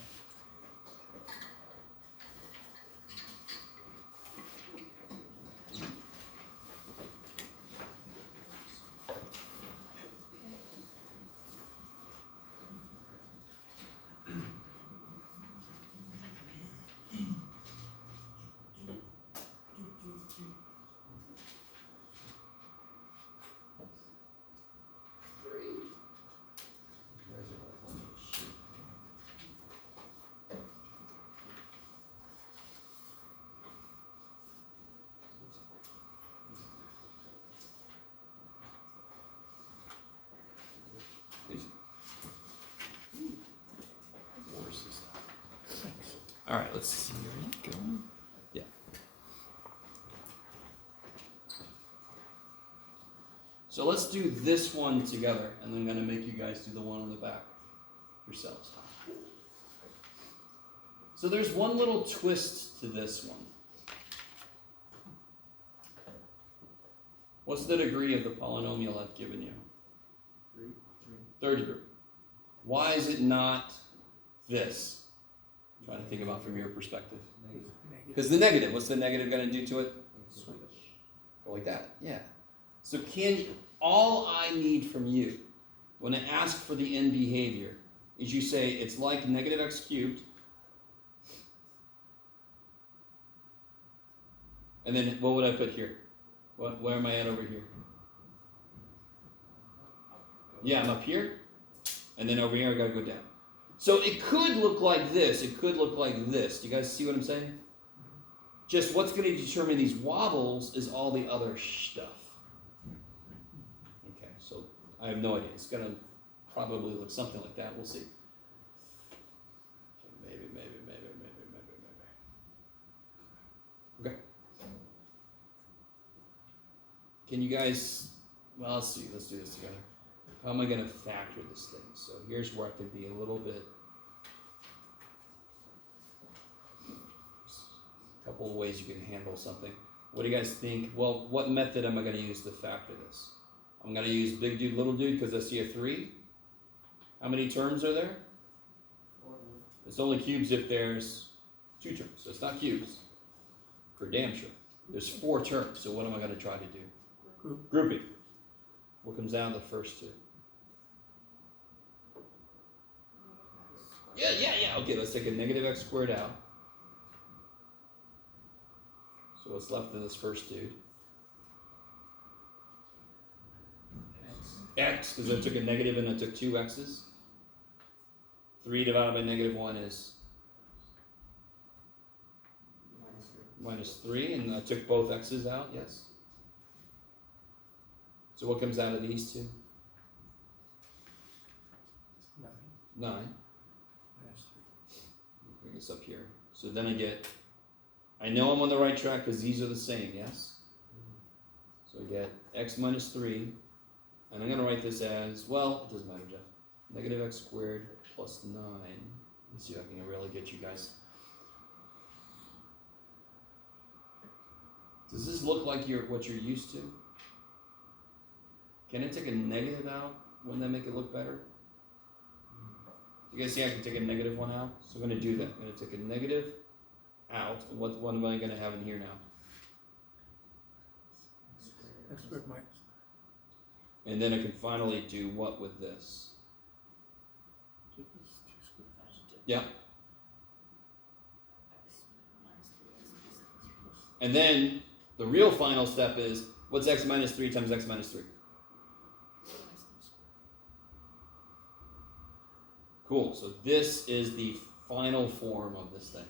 All right, let's see where you going. Yeah. So let's do this one together, and then I'm gonna make you guys do the one on the back yourselves. So there's one little twist to this one. What's the degree of the polynomial I've given you? 3. Third degree. Why is it not this? I'm trying to think about from your perspective. Negative. Because the negative, what's the negative going to do to it? Switch. Go like that. Yeah. So all I need from you when I ask for the end behavior is you say it's like negative x cubed. And then what would I put here? Where am I at over here? Yeah, I'm up here. And then over here I gotta go down. So it could look like this. It could look like this. Do you guys see what I'm saying? Just what's going to determine these wobbles is all the other stuff. Okay, so I have no idea. It's going to probably look something like that. We'll see. Okay, maybe. Okay. Can you guys, well, let's see. Let's do this together. How am I going to factor this thing? So here's where I can be a little bit, a couple of ways you can handle something. What do you guys think? Well, what method am I going to use to factor this? I'm going to use big dude, little dude, because I see a 3. How many terms are there? 4. It's only cubes if there's 2 terms. So it's not cubes. For damn sure. There's 4 terms. So what am I going to try to do? Grouping. What comes down to the first 2? Yeah. Okay, let's take a negative x squared out. So what's left in this first dude? X, because I took a negative and I took 2 x's. 3 divided by negative 1 is minus 3, and I took both x's out, yes? So what comes out of these 2? 9. 9. Minus 3. Bring this up here. So then I know I'm on the right track because these are the same, yes? So I get x minus 3, and I'm going to write this as, well, it doesn't matter, Jeff. Negative x squared plus 9. Let's see if I can really get you guys. Does this look like what you're used to? Can I take a negative out? Wouldn't that make it look better? You guys see I can take a negative 1 out? So I'm going to do that. I'm going to take a negative out. And what am I going to have in here now? X squared minus. And then I can finally do what with this? Two squares. Yeah. And then the real final step is, what's x minus 3 times x minus 3? Cool, so this is the final form of this thing.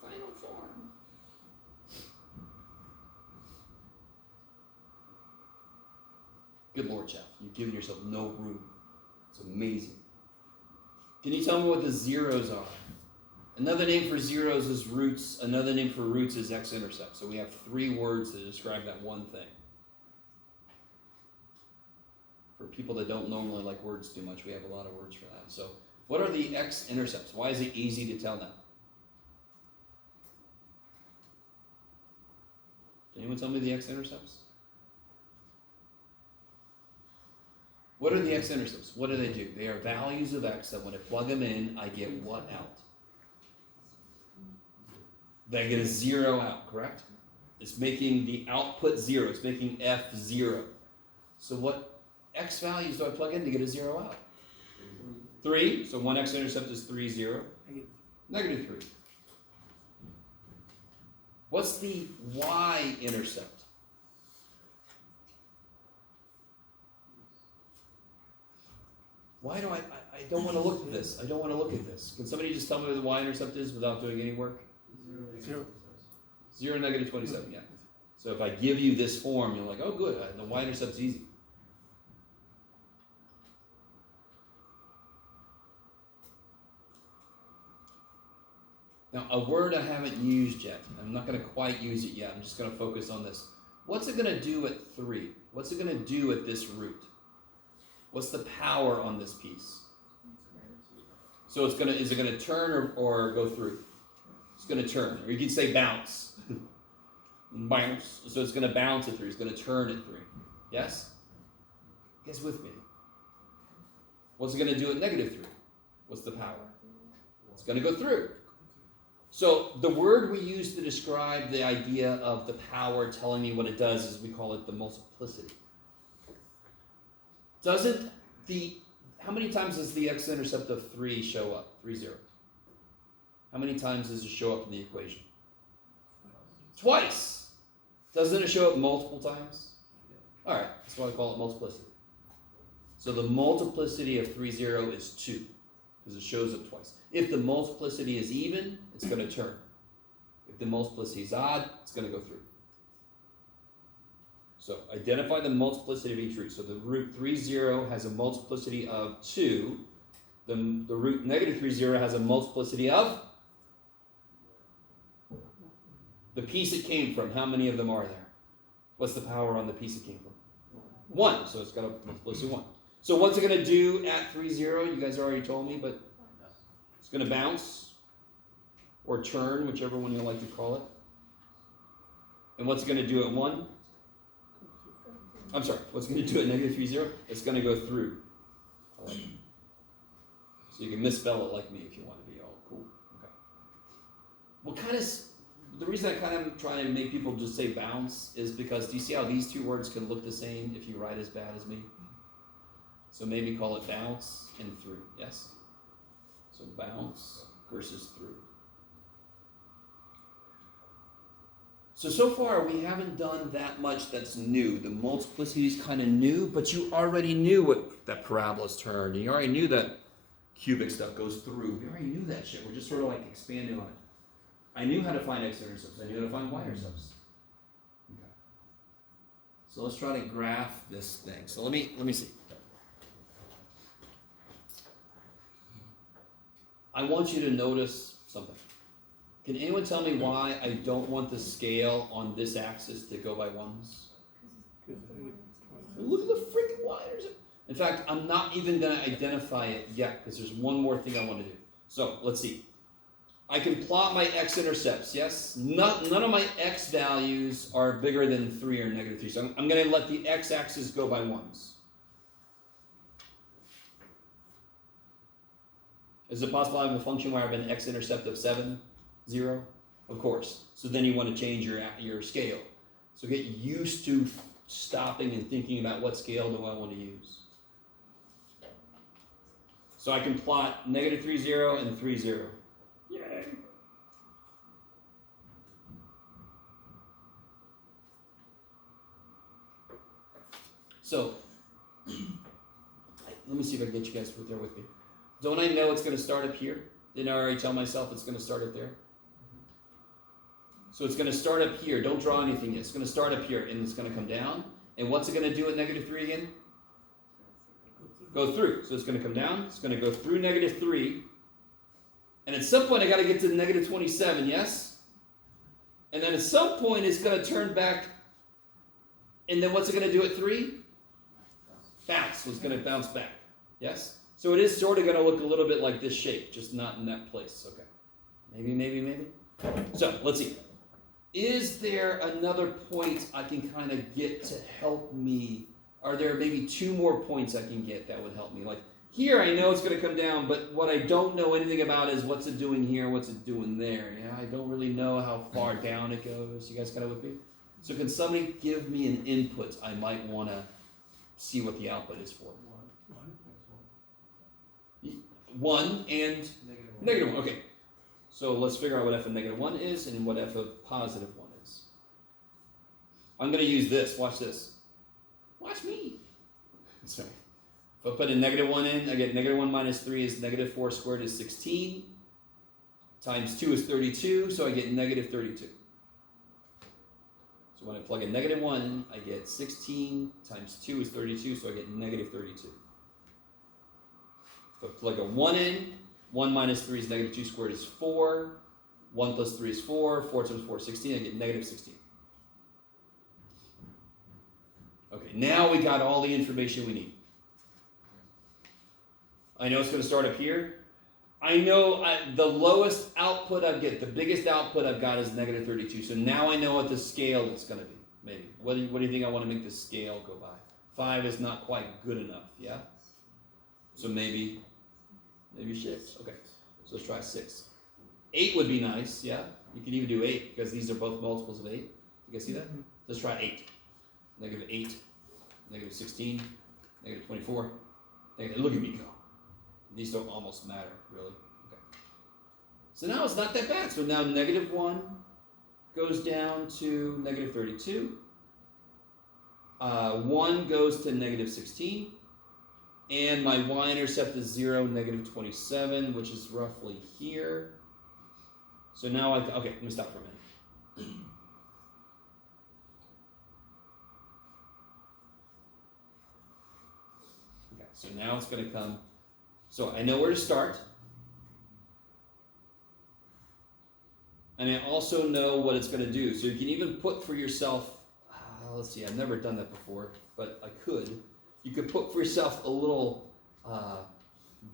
Final form. Good Lord, Jeff, you've given yourself no room. It's amazing. Can you tell me what the zeros are? Another name for zeros is roots. Another name for roots is x-intercept. So we have 3 words to describe that one thing. For people that don't normally like words too much, we have a lot of words for that. So what are the x-intercepts? Why is it easy to tell them? Can anyone tell me the x-intercepts? What are the x-intercepts? What do? They are values of x that when I plug them in, I get what out? Then I get a 0 out, correct? It's making the output 0. It's making f 0. So what x values do I plug in to get a 0 out? 3. So one x-intercept is 3, 0. Negative 3. What's the y-intercept? Why do I don't want to look at this. I don't want to look at this. Can somebody just tell me what the y-intercept is without doing any work? 0. 0, negative 27, yeah. So if I give you this form, you're like, oh good, the y-intercept's easy. Now, a word I haven't used yet. I'm not going to quite use it yet. I'm just going to focus on this. What's it going to do at 3? What's it going to do at this root? What's the power on this piece? So is it going to turn or go through? It's going to turn. Or you can say bounce. Bounce. So it's going to bounce at 3. It's going to turn at 3. Yes? Guess with me. What's it going to do at negative 3? What's the power? It's going to go through. So the word we use to describe the idea of the power telling me what it does is we call it the multiplicity. How many times does the x-intercept of 3 show up? 3, 0. How many times does it show up in the equation? Twice. Doesn't it show up multiple times? All right, that's why I call it multiplicity. So the multiplicity of 3, 0 is 2, because it shows up twice. If the multiplicity is even, it's going to turn. If the multiplicity is odd, it's going to go through. So identify the multiplicity of each root. So the root 3, 0 has a multiplicity of 2. The root negative 3, 0 has a multiplicity of the piece it came from. How many of them are there? What's the power on the piece it came from? 1. So it's got a multiplicity of 1. So what's it going to do at 3, 0? You guys already told me, but it's going to bounce or turn, whichever one you like to call it. And what's it going to do at 1? I'm sorry, what's it going to do at negative 3, 0? It's going to go through. I like it. So you can misspell it like me if you want to be all cool. Okay. The reason I kind of try to make people just say bounce is because do you see how these two words can look the same if you write as bad as me? So maybe call it bounce and through, yes? So bounce versus through. So far we haven't done that much that's new. The multiplicity is kind of new, but you already knew what that parabola's turned. You already knew that cubic stuff goes through. We already knew that shit. We're just sort of like expanding on it. I knew how to find x-intercepts. I knew how to find y-intercepts. Okay. So let's try to graph this thing. So let me see. I want you to notice something. Can anyone tell me why I don't want the scale on this axis to go by 1s? Look at the freaking y-intercept. In fact, I'm not even going to identify it yet because there's one more thing I want to do. So let's see. I can plot my x-intercepts, yes? None of my x values are bigger than 3 or negative 3. So I'm going to let the x-axis go by 1s. Is it possible I have a function where I have an x-intercept of 7, 0? Of course. So then you want to change your scale. So get used to stopping and thinking about what scale do I want to use. So I can plot negative 3, 0 and 3, 0. Yay! So, let me see if I can get you guys there with me. Don't I know it's going to start up here? Didn't I already tell myself it's going to start up there? So it's going to start up here. Don't draw anything yet. It's going to start up here, and it's going to come down. And what's it going to do at negative 3 again? Go through. So it's going to come down. It's going to go through negative 3. And at some point, I got to get to negative 27, yes? And then at some point, it's going to turn back. And then what's it going to do at 3? Bounce. So it's going to bounce back, yes? So it is sort of going to look a little bit like this shape, just not in that place. Okay. Maybe. So let's see. Is there another point I can kind of get to help me are there maybe 2 more points I can get that would help me? Like here, I know it's going to come down, but what I don't know anything about is what's it doing here, what's it doing there. Yeah, I don't really know how far down it goes. You guys kind of with me? So can somebody give me an input I might want to see what the output is for? 1 and negative 1. Okay. So let's figure out what f of negative 1 is and what f of positive 1 is. I'm going to use this. Watch this. Watch me. Sorry. If I put a negative 1 in, I get negative 1 minus 3 is negative 4 squared is 16. Times 2 is 32, so I get negative 32. So when I plug a negative 1 in, I get 16 times 2 is 32, so I get negative 32. If I plug a 1 in, 1 minus 3 is negative 2 squared is 4. 1 plus 3 is 4. 4 times 4 is 16. I get negative 16. Okay, now we got all the information we need. I know it's going to start up here. I know the lowest output I get, the biggest output I've got is negative 32. So now I know what the scale is going to be. Maybe. What do you think I want to make the scale go by? 5 is not quite good enough, yeah? So maybe 6. Okay, so let's try 6. 8 would be nice, yeah? You can even do 8 because these are both multiples of 8. You guys see that? Let's try 8. Negative 8, negative 16, negative 24. Look at me go. These don't almost matter, really. Okay. So now it's not that bad. So now negative 1 goes down to negative 32. 1 goes to negative 16. And my y-intercept is 0, negative 27, which is roughly here. So now okay, let me stop for a minute. Okay, so now it's going to come. So I know where to start. And I also know what it's going to do. So you can even put for yourself, let's see, I've never done that before, but I could. You could put for yourself a little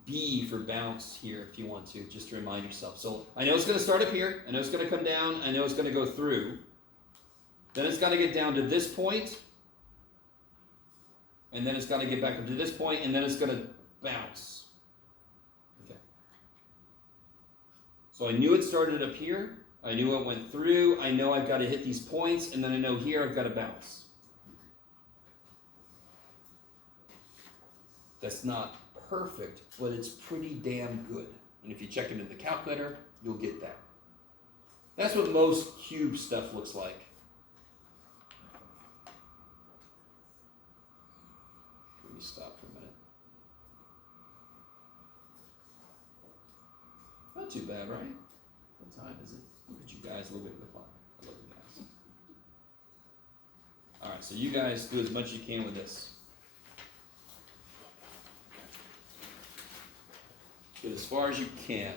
B for bounce here if you want to, just to remind yourself. So I know it's going to start up here. I know it's going to come down. I know it's going to go through. Then it's got to get down to this point. And then it's got to get back up to this point, and then it's going to bounce. Okay. So I knew it started up here. I knew it went through. I know I've got to hit these points, and then I know here I've got to bounce. That's not perfect, but it's pretty damn good. And if you check it in the calculator, you'll get that. That's what most cube stuff looks like. Let me stop for a minute. Not too bad, right? What time is it? Look at you guys, look at the clock. I love you guys. All right, so you guys do as much as you can with this. Get as far as you can.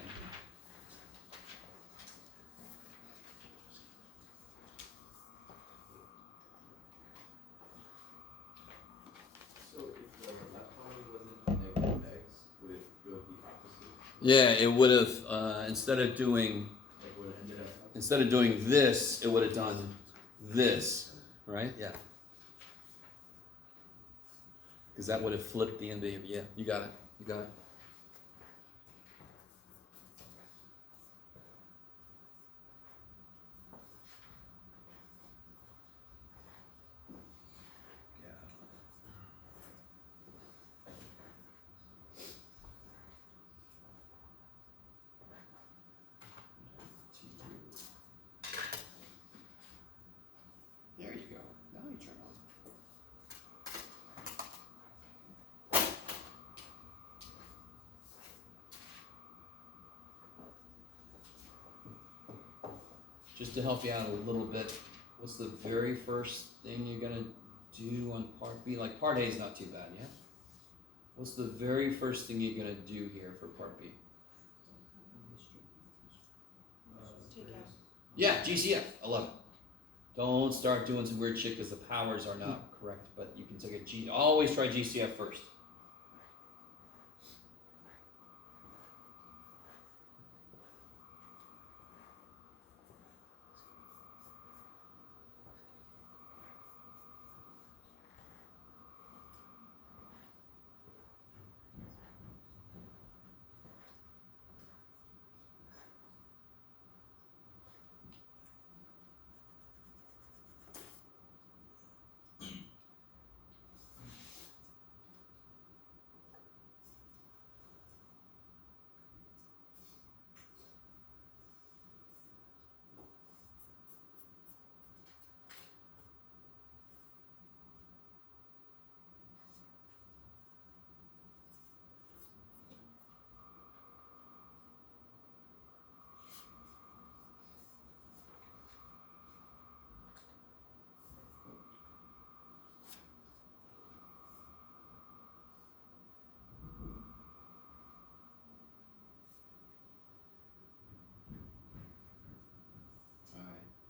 So if the left column wasn't negative x, would it go the opposite? Yeah, it would have instead of doing Like would it ended up? this, it would have done this, right? Yeah. Because that would have flipped the end of yeah. You got it. You got it. There you go. Now you turn on. Just to help you out a little bit, what's the very first thing you're going to do on part B? Like part A is not too bad, yeah? What's the very first thing you're going to do here for part B? Yeah, GCF, I love it. Don't start doing some weird shit because the powers are not correct, but you can take a G. Always try GCF first.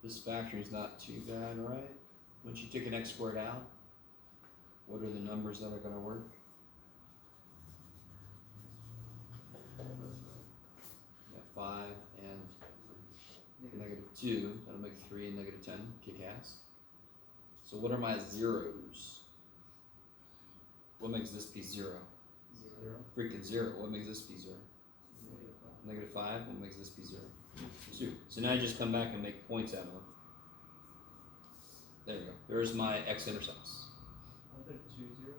This factoring is not too bad, right? Once you take an x squared out, what are the numbers that are going to work? Yeah, 5 and -2. That'll make 3 and -10. Kick ass. So what are my zeros? What makes this piece 0? Freaking 0. What makes this piece 0? -5. What makes this piece 0? 2. So now I just come back and make points out of them. There you go. There's my x-intercepts. Are there 2 zeros?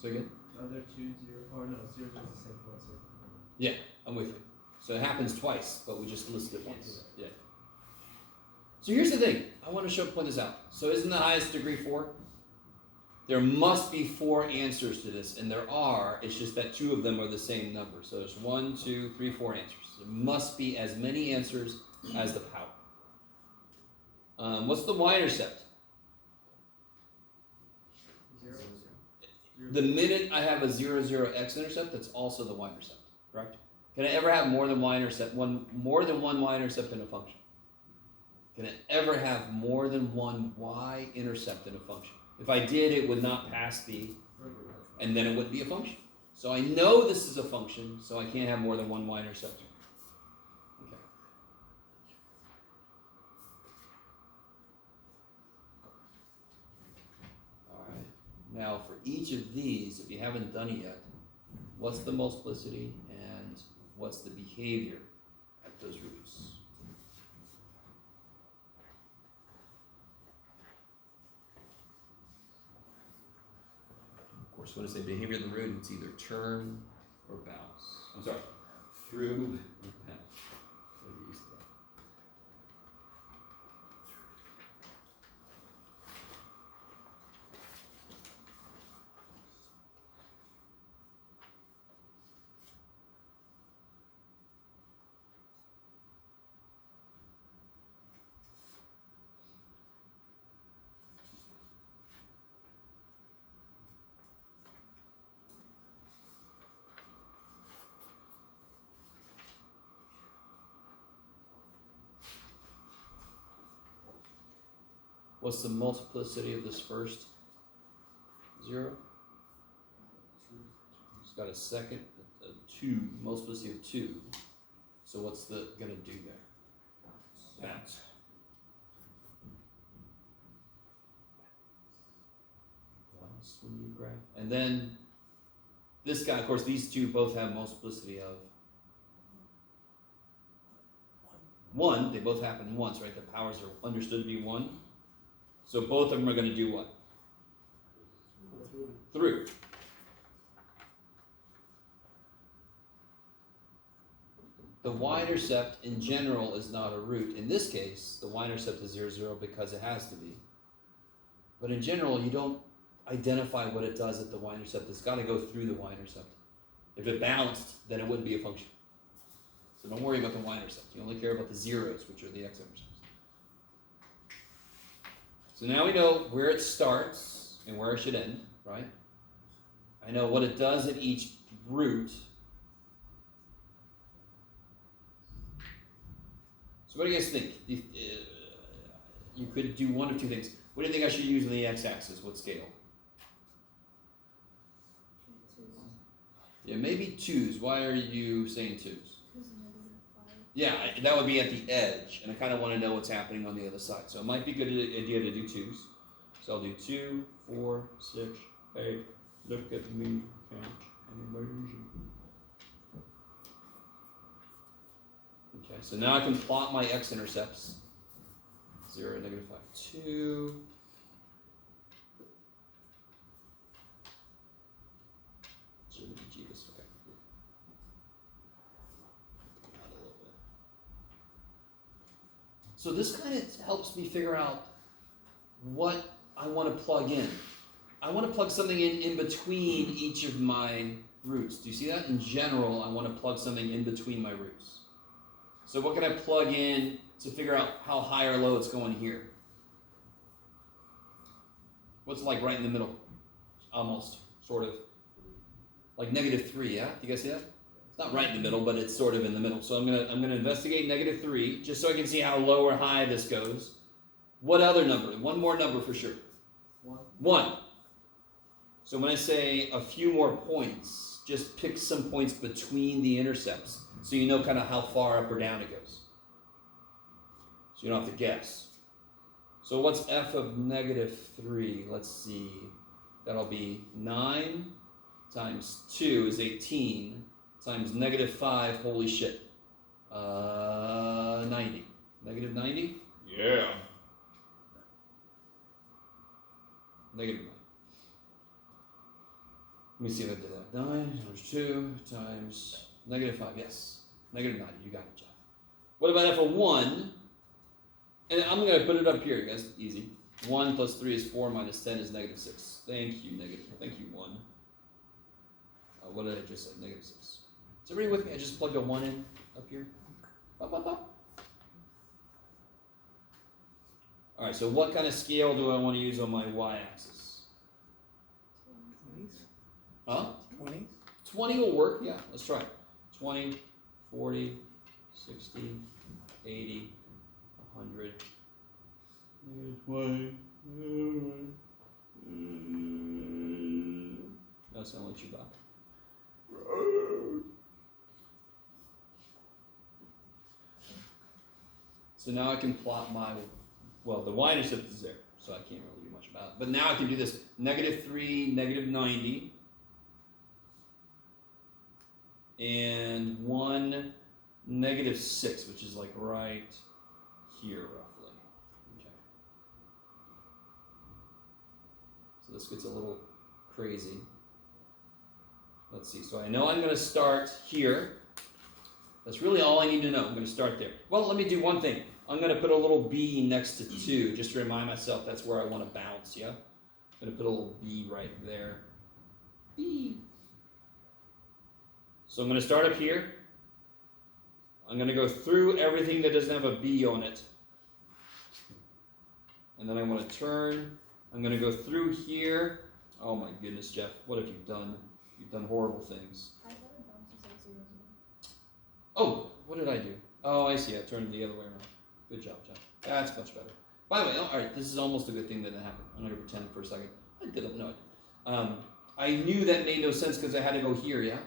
So again? Are there 2 zeros? Or no, 0 is the same point. So. Yeah, I'm with you. So it happens twice, but we just listed it once. Yeah. So here's the thing. I want to point this out. So isn't the highest degree 4? There must be 4 answers to this, and there are. It's just that 2 of them are the same number. So there's 1, 2, 3, 4 answers. There must be as many answers as the power. What's the y-intercept? 0. The minute I have a 0, 0 x-intercept, that's also the y-intercept, correct? Can I ever have more than y-intercept, more than one y-intercept in a function? Can I ever have more than one y-intercept in a function? If I did, it would not pass the, and then it wouldn't be a function. So I know this is a function, so I can't have more than one y-intercept. Okay. All right. Now for each of these, if you haven't done it yet, what's the multiplicity and what's the behavior at those roots? Of course, when I say behavior of the root, it's either turn or bounce. I'm sorry, through or bounce. What do you use that? What's the multiplicity of this first 0? It's got a second, a 2, multiplicity of 2. So what's the gonna do there? Bounce. Bounce when you graph. And then this guy, of course, these two both have multiplicity of 1. They both happen once, right? The powers are understood to be 1. So both of them are going to do what? Through. The y-intercept in general is not a root. In this case, the y-intercept is 0, 0 because it has to be. But in general, you don't identify what it does at the y-intercept. It's got to go through the y-intercept. If it bounced, then it wouldn't be a function. So don't worry about the y-intercept. You only care about the zeros, which are the x-intercepts. So now we know where it starts and where it should end, right? I know what it does at each root. So what do you guys think? You could do one of two things. What do you think I should use on the x-axis? What scale? Yeah, maybe 2s. Why are you saying 2s? Yeah, that would be at the edge, and I kind of want to know what's happening on the other side. So it might be a good idea to do 2s. So I'll do 2, 4, 6, 8. Look at me, count animation. Okay, so now I can plot my x-intercepts. 0, -5, 2. Jesus, okay. So this kind of helps me figure out what I want to plug in. I want to plug something in between each of my roots. Do you see that? In general, I want to plug something in between my roots. So what can I plug in to figure out how high or low it's going here? What's like right in the middle? Almost, sort of. Like -3, yeah? Do you guys see that? It's not right in the middle, but it's sort of in the middle. So I'm gonna investigate negative 3, just so I can see how low or high this goes. What other number? One more number for sure. 1. So when I say a few more points, just pick some points between the intercepts, so you know kind of how far up or down it goes. So you don't have to guess. So what's f of negative 3? Let's see. That'll be 9 times 2 is 18 times negative 5, holy shit. 90. Negative 90? Yeah. Negative 9. Let me see if I did that. 9 times 2 times negative 5. Yes. Negative 90. You got it, Jeff. What about f of 1? And I'm going to put it up here, guys. Easy. 1 plus 3 is 4 minus 10 is negative 6. Thank you, negative. Thank you, 1. What did I just say? Negative 6. Is everybody with me? I just plugged a 1 in up here. Bop, bop, bop. All right, so what kind of scale do I want to use on my y-axis? 20s? Huh? 20s? 20 will work, yeah. Let's try it. 20, 40, 60, 80, 100. -20. That sounds like Chewbacca. So now I can plot my, well, the y-intercept is there, so I can't really do much about it. But now I can do this, negative 3, negative 90, and 1, negative 6, which is like right here, roughly. Okay. So this gets a little crazy. Let's see, so I know I'm going to start here. That's really all I need to know. I'm going to start there. Well, let me do one thing. I'm going to put a little b next to 2, just to remind myself that's where I want to bounce, yeah? I'm going to put a little b right there. B. So I'm going to start up here. I'm going to go through everything that doesn't have a b on it. And then I want to turn. I'm going to go through here. Oh my goodness, Jeff, what have you done? You've done horrible things. Oh, what did I do? Oh, I see. I turned it the other way around. Good job, Jeff. That's much better. By the way, all right, this is almost a good thing that it happened. I'm going to pretend for a second. I didn't know it. I knew that made no sense because I had to go here, yeah?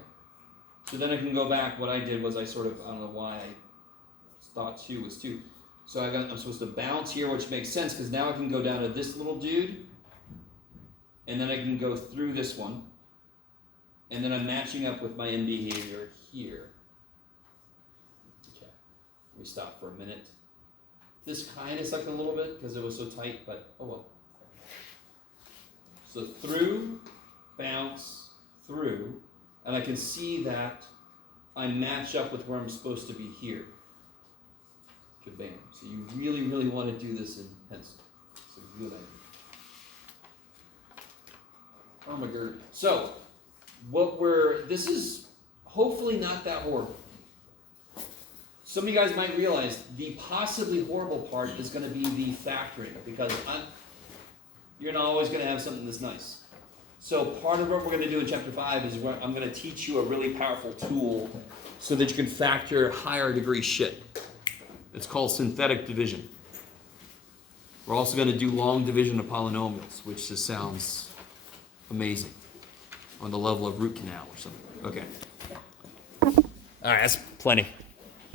So then I can go back. What I did was I sort of, I don't know why I thought 2 was 2. So I'm supposed to bounce here, which makes sense because now I can go down to this little dude. And then I can go through this one. And then I'm matching up with my end behavior here. Okay, let me stop for a minute. This kind of sucked a little bit because it was so tight, but oh well. So through, bounce, through, and I can see that I match up with where I'm supposed to be here. Kabam. So you really, really want to do this in pencil. It's a good idea. Oh my god. So, this is hopefully not that horrible. Some of you guys might realize the possibly horrible part is going to be the factoring, because you're not always going to have something that's nice. So part of what we're going to do in chapter 5 is where I'm going to teach you a really powerful tool so that you can factor higher degree shit. It's called synthetic division. We're also going to do long division of polynomials, which just sounds amazing. On the level of root canal or something. Okay. All right, that's plenty.